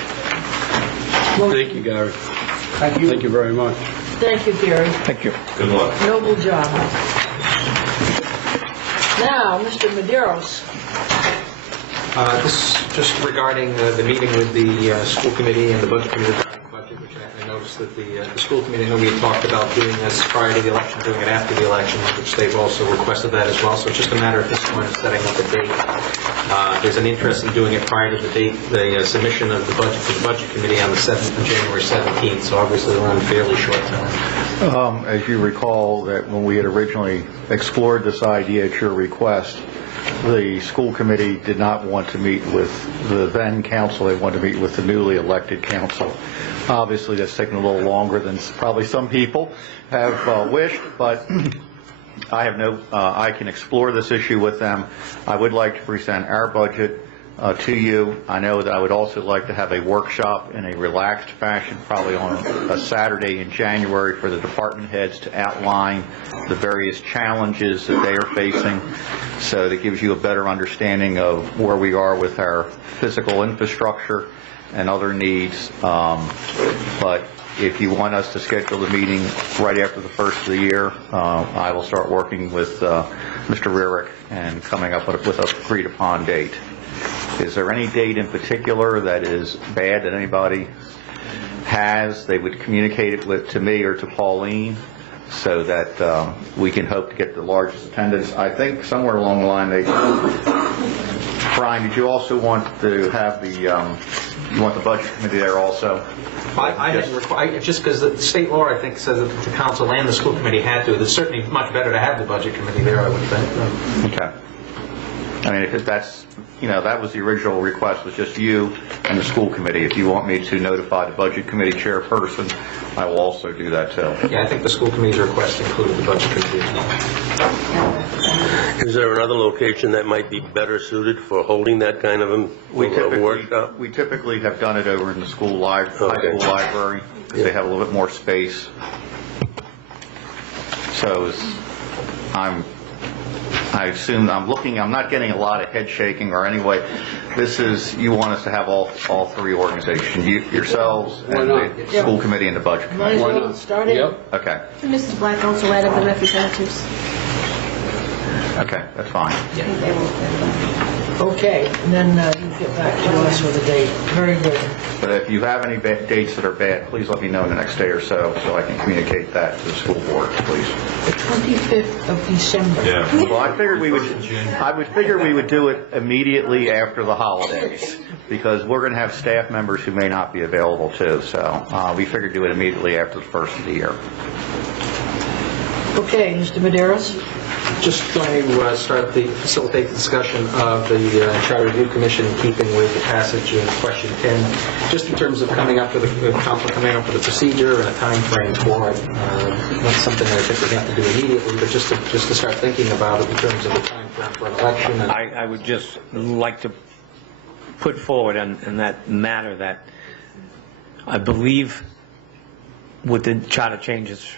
Thank you, Gary. Thank you. Thank you very much. Thank you, Gary. Thank you. Good luck. Noble job. Now, Mr. Medeiros. This just regarding the meeting with the school committee and the budget committee regarding the budget, which I noticed that the school committee, I know we had talked about doing this prior to the election, doing it after the election, which they've also requested that as well. So it's just a matter at this point of setting up a date. There's an interest in doing it prior to the date, the submission of the budget to the budget committee on the 7th of January 17th. So obviously we're on fairly short time. As you recall, that when we had originally explored this idea at your request, the school committee did not want to meet with the then council. They wanted to meet with the newly elected council. Obviously, that's taken a little longer than probably some people have wished, but I have I can explore this issue with them. I would like to present our budget to you. I know that I would also like to have a workshop in a relaxed fashion, probably on a Saturday in January, for the department heads to outline the various challenges that they are facing, so that gives you a better understanding of where we are with our physical infrastructure and other needs. But if you want us to schedule the meeting right after the first of the year, I will start working with Mr. Rarick and coming up with a agreed upon date. Is there any date in particular that is bad that anybody has? They would communicate it to me or to Pauline, so that we can hope to get the largest attendance. I think somewhere along the line Brian, did you also want to have you want the budget committee there also? Just because the state law, I think, says that the council and the school committee had to. It's certainly much better to have the budget committee there, I would think. Okay. I mean, if that's, that was the original request, was just you and the school committee. If you want me to notify the budget committee chairperson, I will also do that too. Yeah, I think the school committee's request included the budget committee as well. Is there another location that might be better suited for holding that kind of a workshop? We typically have done it over in the school high school library, because they have a little bit more space. So I assume, I'm not getting a lot of head shaking or anyway. You want us to have all three organizations, yourselves and the school committee and the budget committee. Might as well start it. Okay. Mrs. Black also added the representatives. Okay, that's fine. Okay, and then you get back to us with a date. Very good. But if you have any dates that are bad, please let me know in the next day or so I can communicate that to the school board, please. The 25th of December. Yeah. Well, I figured we would do it immediately after the holidays, because we're going to have staff members who may not be available too. So we figured do it immediately after the first of the year. Okay, Mr. Medeiros. Just trying to facilitate the discussion of the Charter Review Commission in keeping with the passage of question 10, just in terms of coming up with a procedure and a time frame for it. Not something that I think we have to do immediately, but just to start thinking about it in terms of the time frame for an election. I would just like to put forward in that matter that I believe with the charter changes,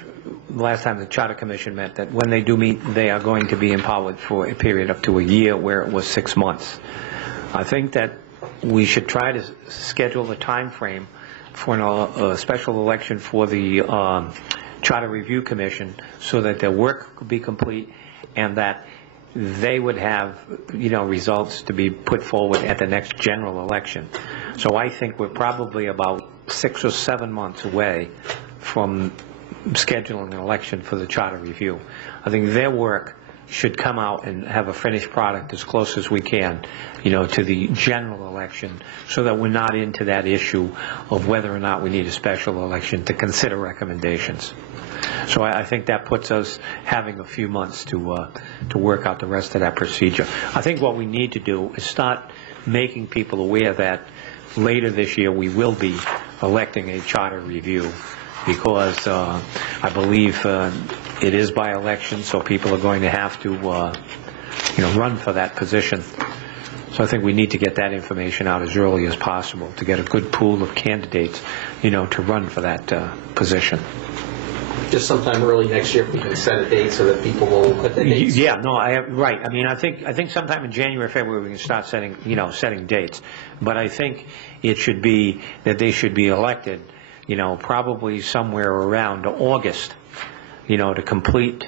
last time the Charter Commission met, that when they do meet, they are going to be empowered for a period up to a year, where it was 6 months. I think that we should try to schedule a time frame for a special election for the Charter Review Commission, so that their work could be complete and that they would have, results to be put forward at the next general election. So I think we're probably about 6 or 7 months away from scheduling an election for the Charter Review. I think their work should come out and have a finished product as close as we can, to the general election, so that we're not into that issue of whether or not we need a special election to consider recommendations. So I think that puts us having a few months to work out the rest of that procedure. I think what we need to do is start making people aware that later this year we will be electing a Charter Review, because I believe it is by election, so people are going to have to run for that position. So I think we need to get that information out as early as possible to get a good pool of candidates, to run for that position. Just sometime early next year, we can set a date so that people will put the dates. Yeah, no, right. I mean, I think sometime in January, February, we can start setting dates. But I think it should be that they should be elected, probably somewhere around August, to complete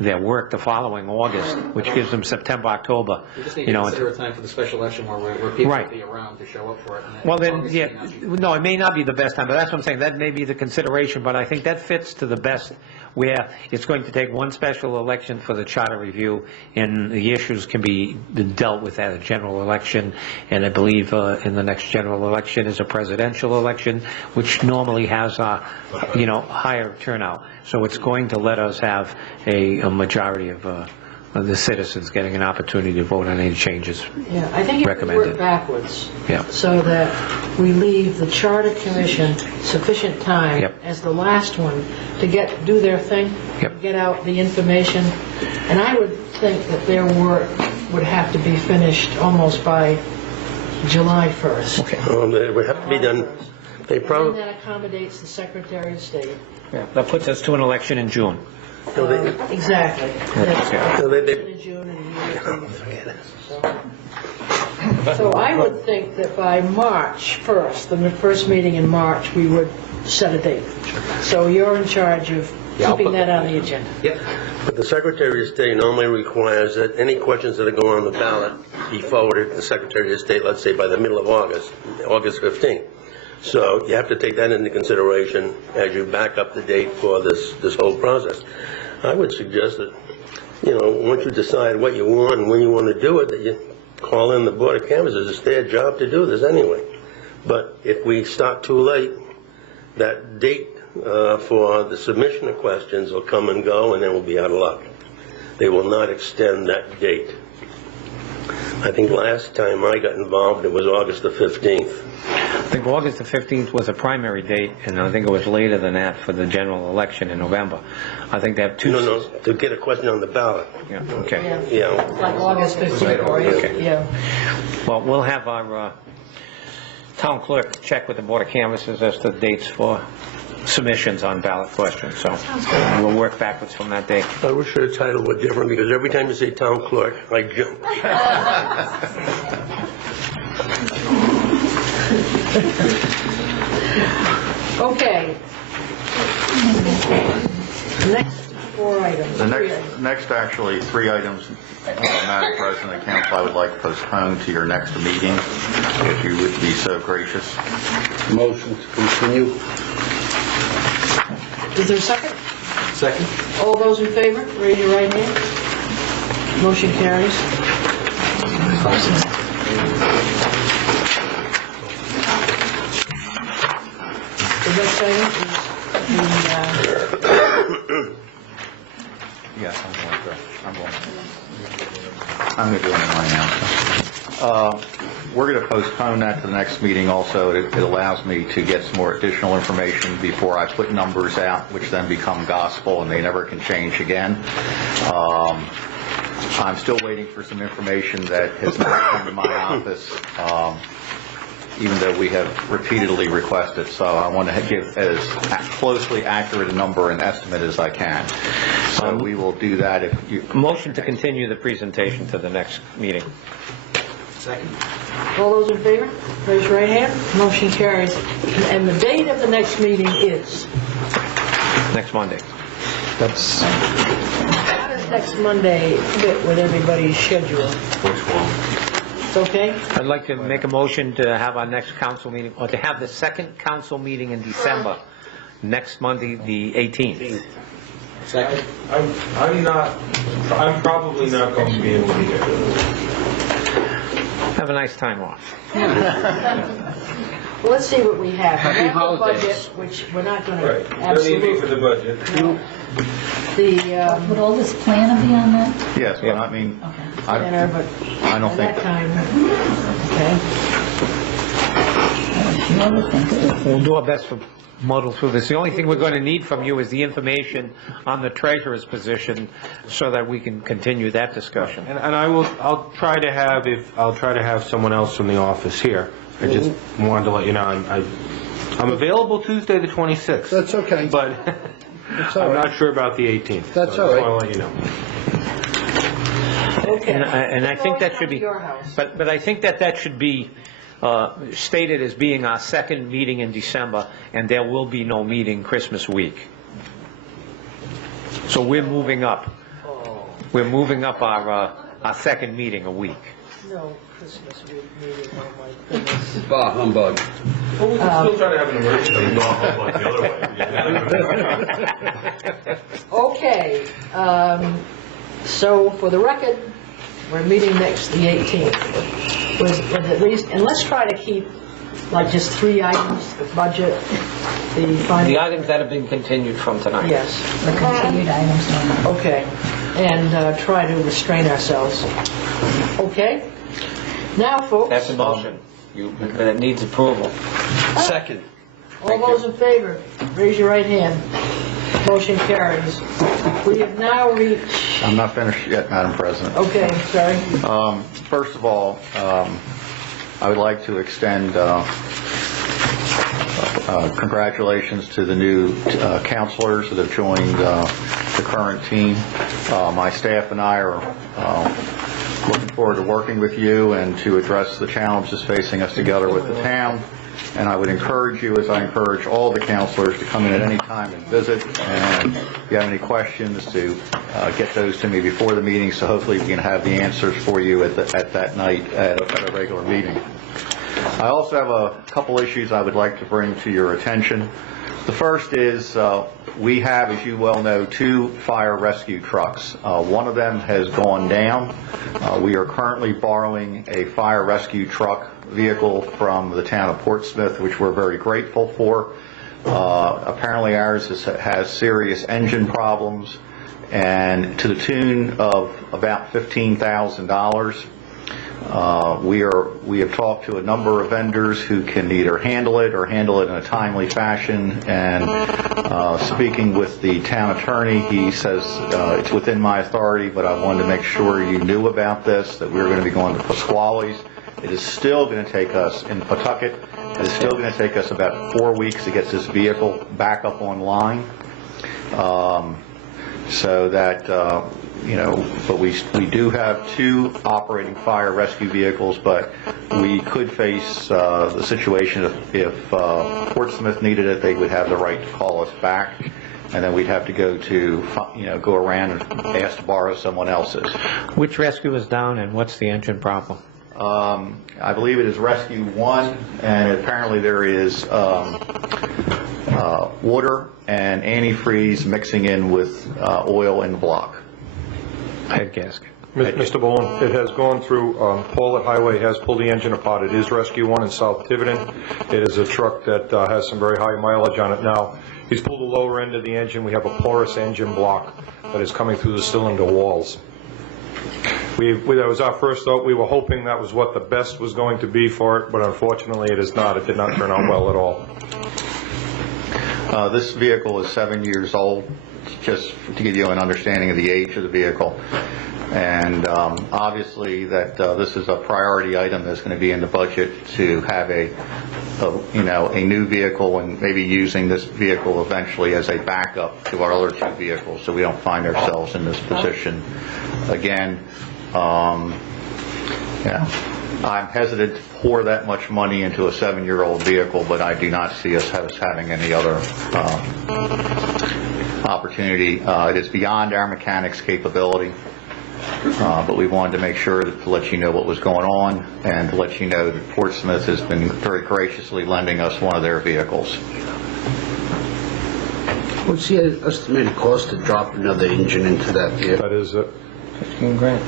their work the following August, which gives them September, October. We just need to consider a time for the special election where people will be around to show up for it. Well, then, no, it may not be the best time, but that's what I'm saying. That may be the consideration, but I think that fits to the best, where it's going to take one special election for the Charter Review, and the issues can be dealt with at a general election. And I believe in the next general election is a presidential election, which normally has a higher turnout. So it's going to let us have a majority of the citizens getting an opportunity to vote on any changes Yeah, I think if we work backwards, so that we leave the Charter Commission sufficient time as the last one to do their thing, get out the information, and I would think that their work would have to be finished almost by July 1st. Okay. It would have to be done. And that accommodates the Secretary of State. Yeah, that puts us to an election in June. Exactly. In June So I would think that by March 1st, the first meeting in March, we would set a date. So you're in charge of keeping that on the agenda. But the Secretary of State normally requires that any questions that are going on the ballot be forwarded to the Secretary of State, let's say by the middle of August, August 15th. So you have to take that into consideration as you back up the date for this whole process. I would suggest that, once you decide what you want and when you want to do it, that you call in the Board of Canvassers. It's their job to do this anyway. But if we start too late, that date for the submission of questions will come and go, and then we'll be out of luck. They will not extend that date. I think last time I got involved, it was August the 15th. I think August the 15th was a primary date, and I think it was later than that for the general election in November. I think they have two... No, to get a question on the ballot. Yeah, okay. Yeah. Like August 15th, right? Okay. Yeah. Well, we'll have our town clerk check with the Board of Canvassers as to dates for submissions on ballot questions, so we'll work backwards from that date. I wish the title were different, because every time you say town clerk, I jump. Okay. Next 4 items. The next actually 3 items, Madam President, Council, I would like to postpone to your next meeting, if you would be so gracious. Motion to continue. Is there a second? Second. All those in favor, raise your right hand. Motion carries. The next item is the, Yes, I'm going to do it right now. We're going to postpone that to the next meeting also. It allows me to get some more additional information before I put numbers out, which then become gospel and they never can change again. I'm still waiting for some information that has not come to my office, even though we have repeatedly requested. So I want to give as closely accurate a number and estimate as I can. So we will do that if you... Motion to continue the presentation to the next meeting. Second. all those in favor, raise your right hand. Motion carries. And the date of the next meeting is? Next Monday. That's... How does next Monday fit with everybody's schedule? It's okay? I'd like to make a motion to have our next council meeting, or to have the second council meeting in December, next Monday, the 18th. Second. I'm probably not going to be able to be here. Have a nice time off. Well, let's see what we have. We have a budget, which we're not going to No need me for the budget. No. Would all this plan be on that? Yes, but I mean, Dinner, but I don't at think that time, okay. We'll do our best to muddle through this. The only thing we're going to need from you is the information on the treasurer's position so that we can continue that discussion. And I'll try to have someone else from the office here. I just wanted to let you know I'm available Tuesday the 26th. That's okay. But I'm not sure about the 18th. That's so all right. I want to let you know. Okay. And I think that should be, Your house. but I think that should be stated as being our second meeting in December, and there will be no meeting Christmas week. So we're moving up. We're moving up our second meeting a week. No Christmas week meeting, oh my goodness. Bah humbug. Well, we can still try to have an emergency. Okay, so for the record, we're meeting next the 18th. With at least, and let's try to keep like just 3 items: the budget, the finance. The items that have been continued from tonight. Yes. The continued items. Okay, and try to restrain ourselves. Okay. Now, folks. That's a motion. That needs approval. Second. All those in favor, raise your right hand. Motion carries. We have now reached... I'm not finished yet, Madam President. Okay, sorry. First of all, I would like to extend congratulations to the new counselors that have joined the current team. My staff and I are looking forward to working with you and to address the challenges facing us together with the town. And I would encourage you, as I encourage all the counselors, to come in at any time and visit. And if you have any questions, to get those to me before the meeting, so hopefully we can have the answers for you at that night at a regular meeting. I also have a couple issues I would like to bring to your attention. The first is we have, as you well know, 2 fire rescue trucks. One of them has gone down. We are currently borrowing a fire rescue truck vehicle from the town of Portsmouth, which we're very grateful for. Apparently ours has serious engine problems, and to the tune of about $15,000. We have talked to a number of vendors who can either handle it or handle it in a timely fashion, and speaking with the town attorney, he says it's within my authority, but I wanted to make sure you knew about this, that we were going to be going to Pasquale's. It is still going to take us, in Pawtucket, it is still going to take us about 4 weeks to get this vehicle back up online. So that, but we do have 2 operating fire rescue vehicles, but we could face the situation if Portsmouth needed it, they would have the right to call us back, and then we'd have to go around and ask to borrow someone else's. Which rescue is down and what's the engine problem? I believe it is Rescue 1, and apparently there is water and antifreeze mixing in with oil in the block. Head gasket. Mr. Bowen, it has gone through, Paulet Highway has pulled the engine apart. It is Rescue 1 in South Tiverton. It is a truck that has some very high mileage on it now. He's pulled the lower end of the engine. We have a porous engine block that is coming through the cylinder walls. That was our first thought. We were hoping that was what the best was going to be for it, but unfortunately it is not. It did not turn out well at all. This vehicle is 7 years old, just to give you an understanding of the age of the vehicle. And obviously that this is a priority item that's going to be in the budget to have a new vehicle, and maybe using this vehicle eventually as a backup to our other 2 vehicles, so we don't find ourselves in this position again. I'm hesitant to pour that much money into a 7-year-old vehicle, but I do not see us having any other opportunity. It is beyond our mechanics' capability, but we wanted to make sure to let you know what was going on, and to let you know that Portsmouth has been very graciously lending us one of their vehicles. What's the estimated cost to drop another engine into that vehicle? That is it. $15,000.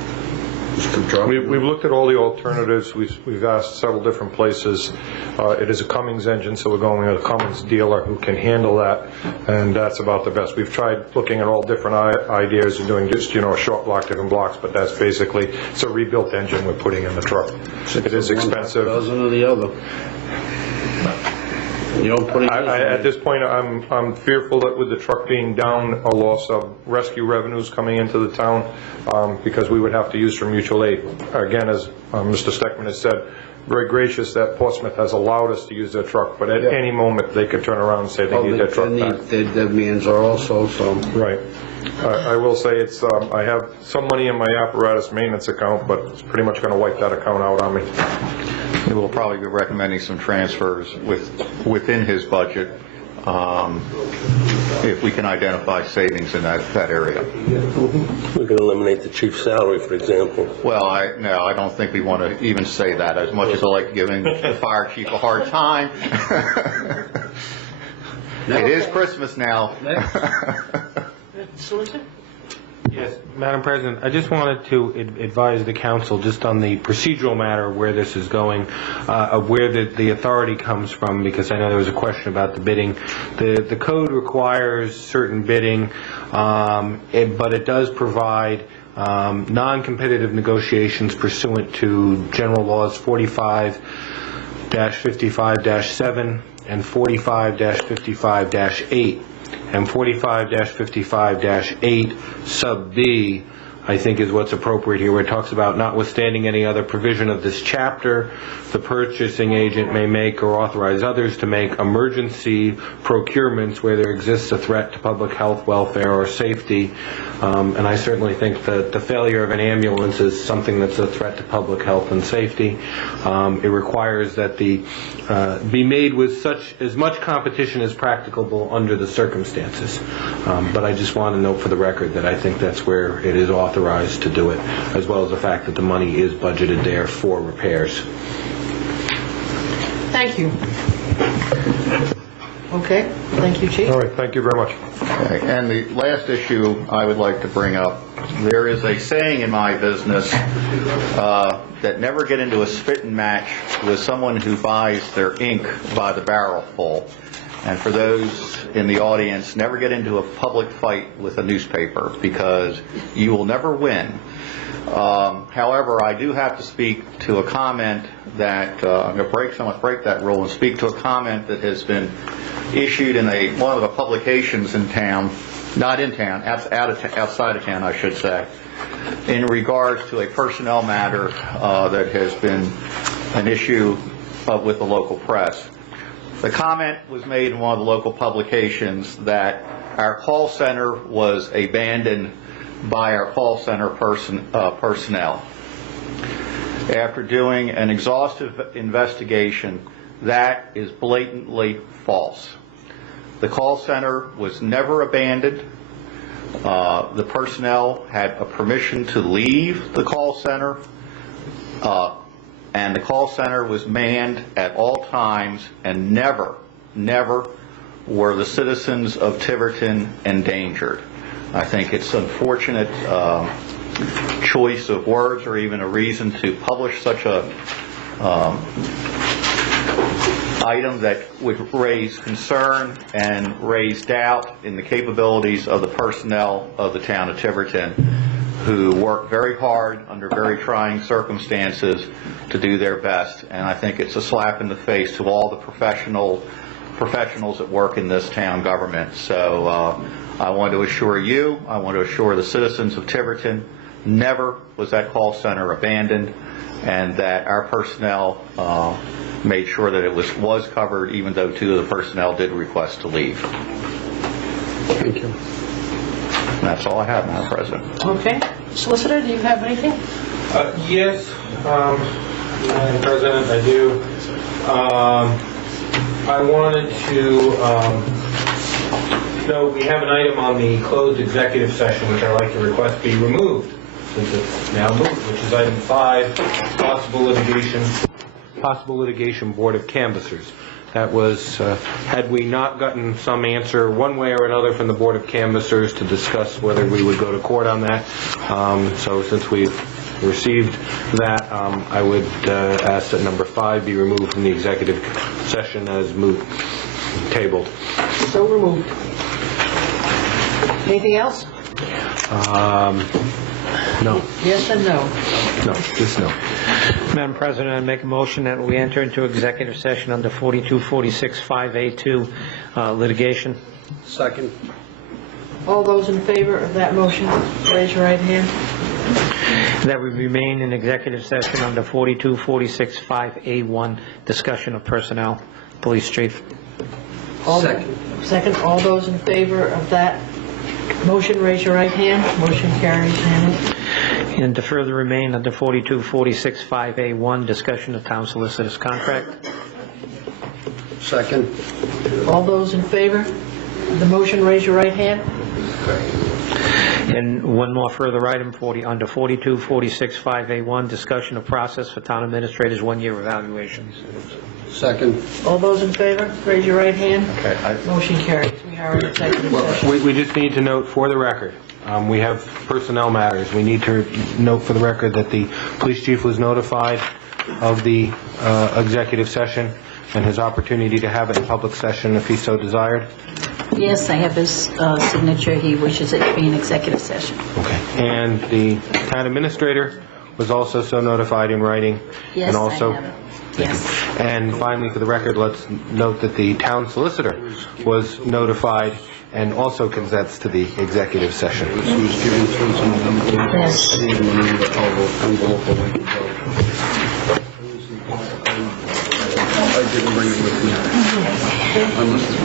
We've looked at all the alternatives. We've asked several different places. It is a Cummins engine, so we're going with a Cummins dealer who can handle that, and that's about the best. We've tried looking at all different ideas and doing just, a short block, different blocks, but that's basically, it's a rebuilt engine we're putting in the truck. It is expensive. Dozen or the other. You don't put at this point, I'm fearful that with the truck being down, a loss of rescue revenues coming into the town, because we would have to use from mutual aid. Again, as Mr. Steckman has said, very gracious that Portsmouth has allowed us to use their truck, but at any moment they could turn around and say they need their truck back. Their means are also so. Right. I will say it's. I have some money in my apparatus maintenance account, but it's pretty much going to wipe that account out on me. We will probably be recommending some transfers within his budget, if we can identify savings in that area. We can eliminate the chief's salary, for example. Well, no, I don't think we want to even say that, as much as I like giving the fire chief a hard time. It is Christmas now. Solicitor? Yes, Madam President, I just wanted to advise the council just on the procedural matter where this is going, of where the authority comes from, because I know there was a question about the bidding. The code requires certain bidding, but it does provide non-competitive negotiations pursuant to General Laws 45-55-7 and 45-55-8. And 45-55-8 sub B, I think, is what's appropriate here, where it talks about notwithstanding any other provision of this chapter, the purchasing agent may make or authorize others to make emergency procurements where there exists a threat to public health, welfare, or safety. And I certainly think that the failure of an ambulance is something that's a threat to public health and safety. It requires that be made with as much competition as practicable under the circumstances. But I just want to note for the record that I think that's where it is authorized to do it, as well as the fact that the money is budgeted there for repairs. Thank you. Okay, thank you, Chief. All right, thank you very much. Okay. And the last issue I would like to bring up, there is a saying in my business that never get into a spitting match with someone who buys their ink by the barrel full. and for those in the audience, never get into a public fight with a newspaper because you will never win. However, I do have to speak to a comment that I'm going to somewhat break that rule and speak to a comment that has been issued in one of the publications in town, not in town, outside of town, I should say, in regards to a personnel matter that has been an issue with the local press. The comment was made in one of the local publications that our call center was abandoned by our call center personnel. After doing an exhaustive investigation, that is blatantly false. The call center was never abandoned. The personnel had a permission to leave the call center, and the call center was manned at all times, and never were the citizens of Tiverton endangered. I think it's unfortunate choice of words or even a reason to publish such a item that would raise concern and raise doubt in the capabilities of the personnel of the town of Tiverton, who work very hard under very trying circumstances to do their best. And I think it's a slap in the face to all the professionals that work in this town government. So I want to assure you, I want to assure the citizens of Tiverton, never was that call center abandoned, and that our personnel made sure that it was covered, even though two of the personnel did request to leave. Thank you. And that's all I have, Madam President. Okay. Solicitor, do you have anything? Yes, Madam President, I do. I wanted to note we have an item on the closed executive session which I'd like to request be removed, since it's now moved, which is item 5, possible litigation Board of Canvassers. That was, had we not gotten some answer one way or another from the Board of Canvassers to discuss whether we would go to court on that. So since we've received that, I would ask that number 5 be removed from the executive session as tabled. So removed. Anything else? No. Yes and no? No, just no. Madam President, I make a motion that we enter into executive session under 4246-5A2 litigation. Second. All those in favor of that motion, raise your right hand. That we remain in executive session under 4246-5A1, discussion of personnel. Police Chief. Second. All those in favor of that motion, raise your right hand. Motion carries unanimously. And to further remain under 4246-5A1, discussion of town solicitor's contract. Second. All those in favor of the motion, raise your right hand. And one more further item, under 4246-5A1, discussion of process for town administrators' 1-year evaluations. Second. All those in favor, raise your right hand. Okay. Motion carries. We are in executive session. We just need to note for the record, we have personnel matters. We need to note for the record that the police chief was notified of the executive session and his opportunity to have it in public session if he so desired. Yes, I have his signature. He wishes it to be an executive session. Okay. And the town administrator was also so notified in writing. Yes, and also, I have it. Yes. And finally, for the record, let's note that the town solicitor was notified and also consents to the executive session. Yes. I didn't bring it with me. I must have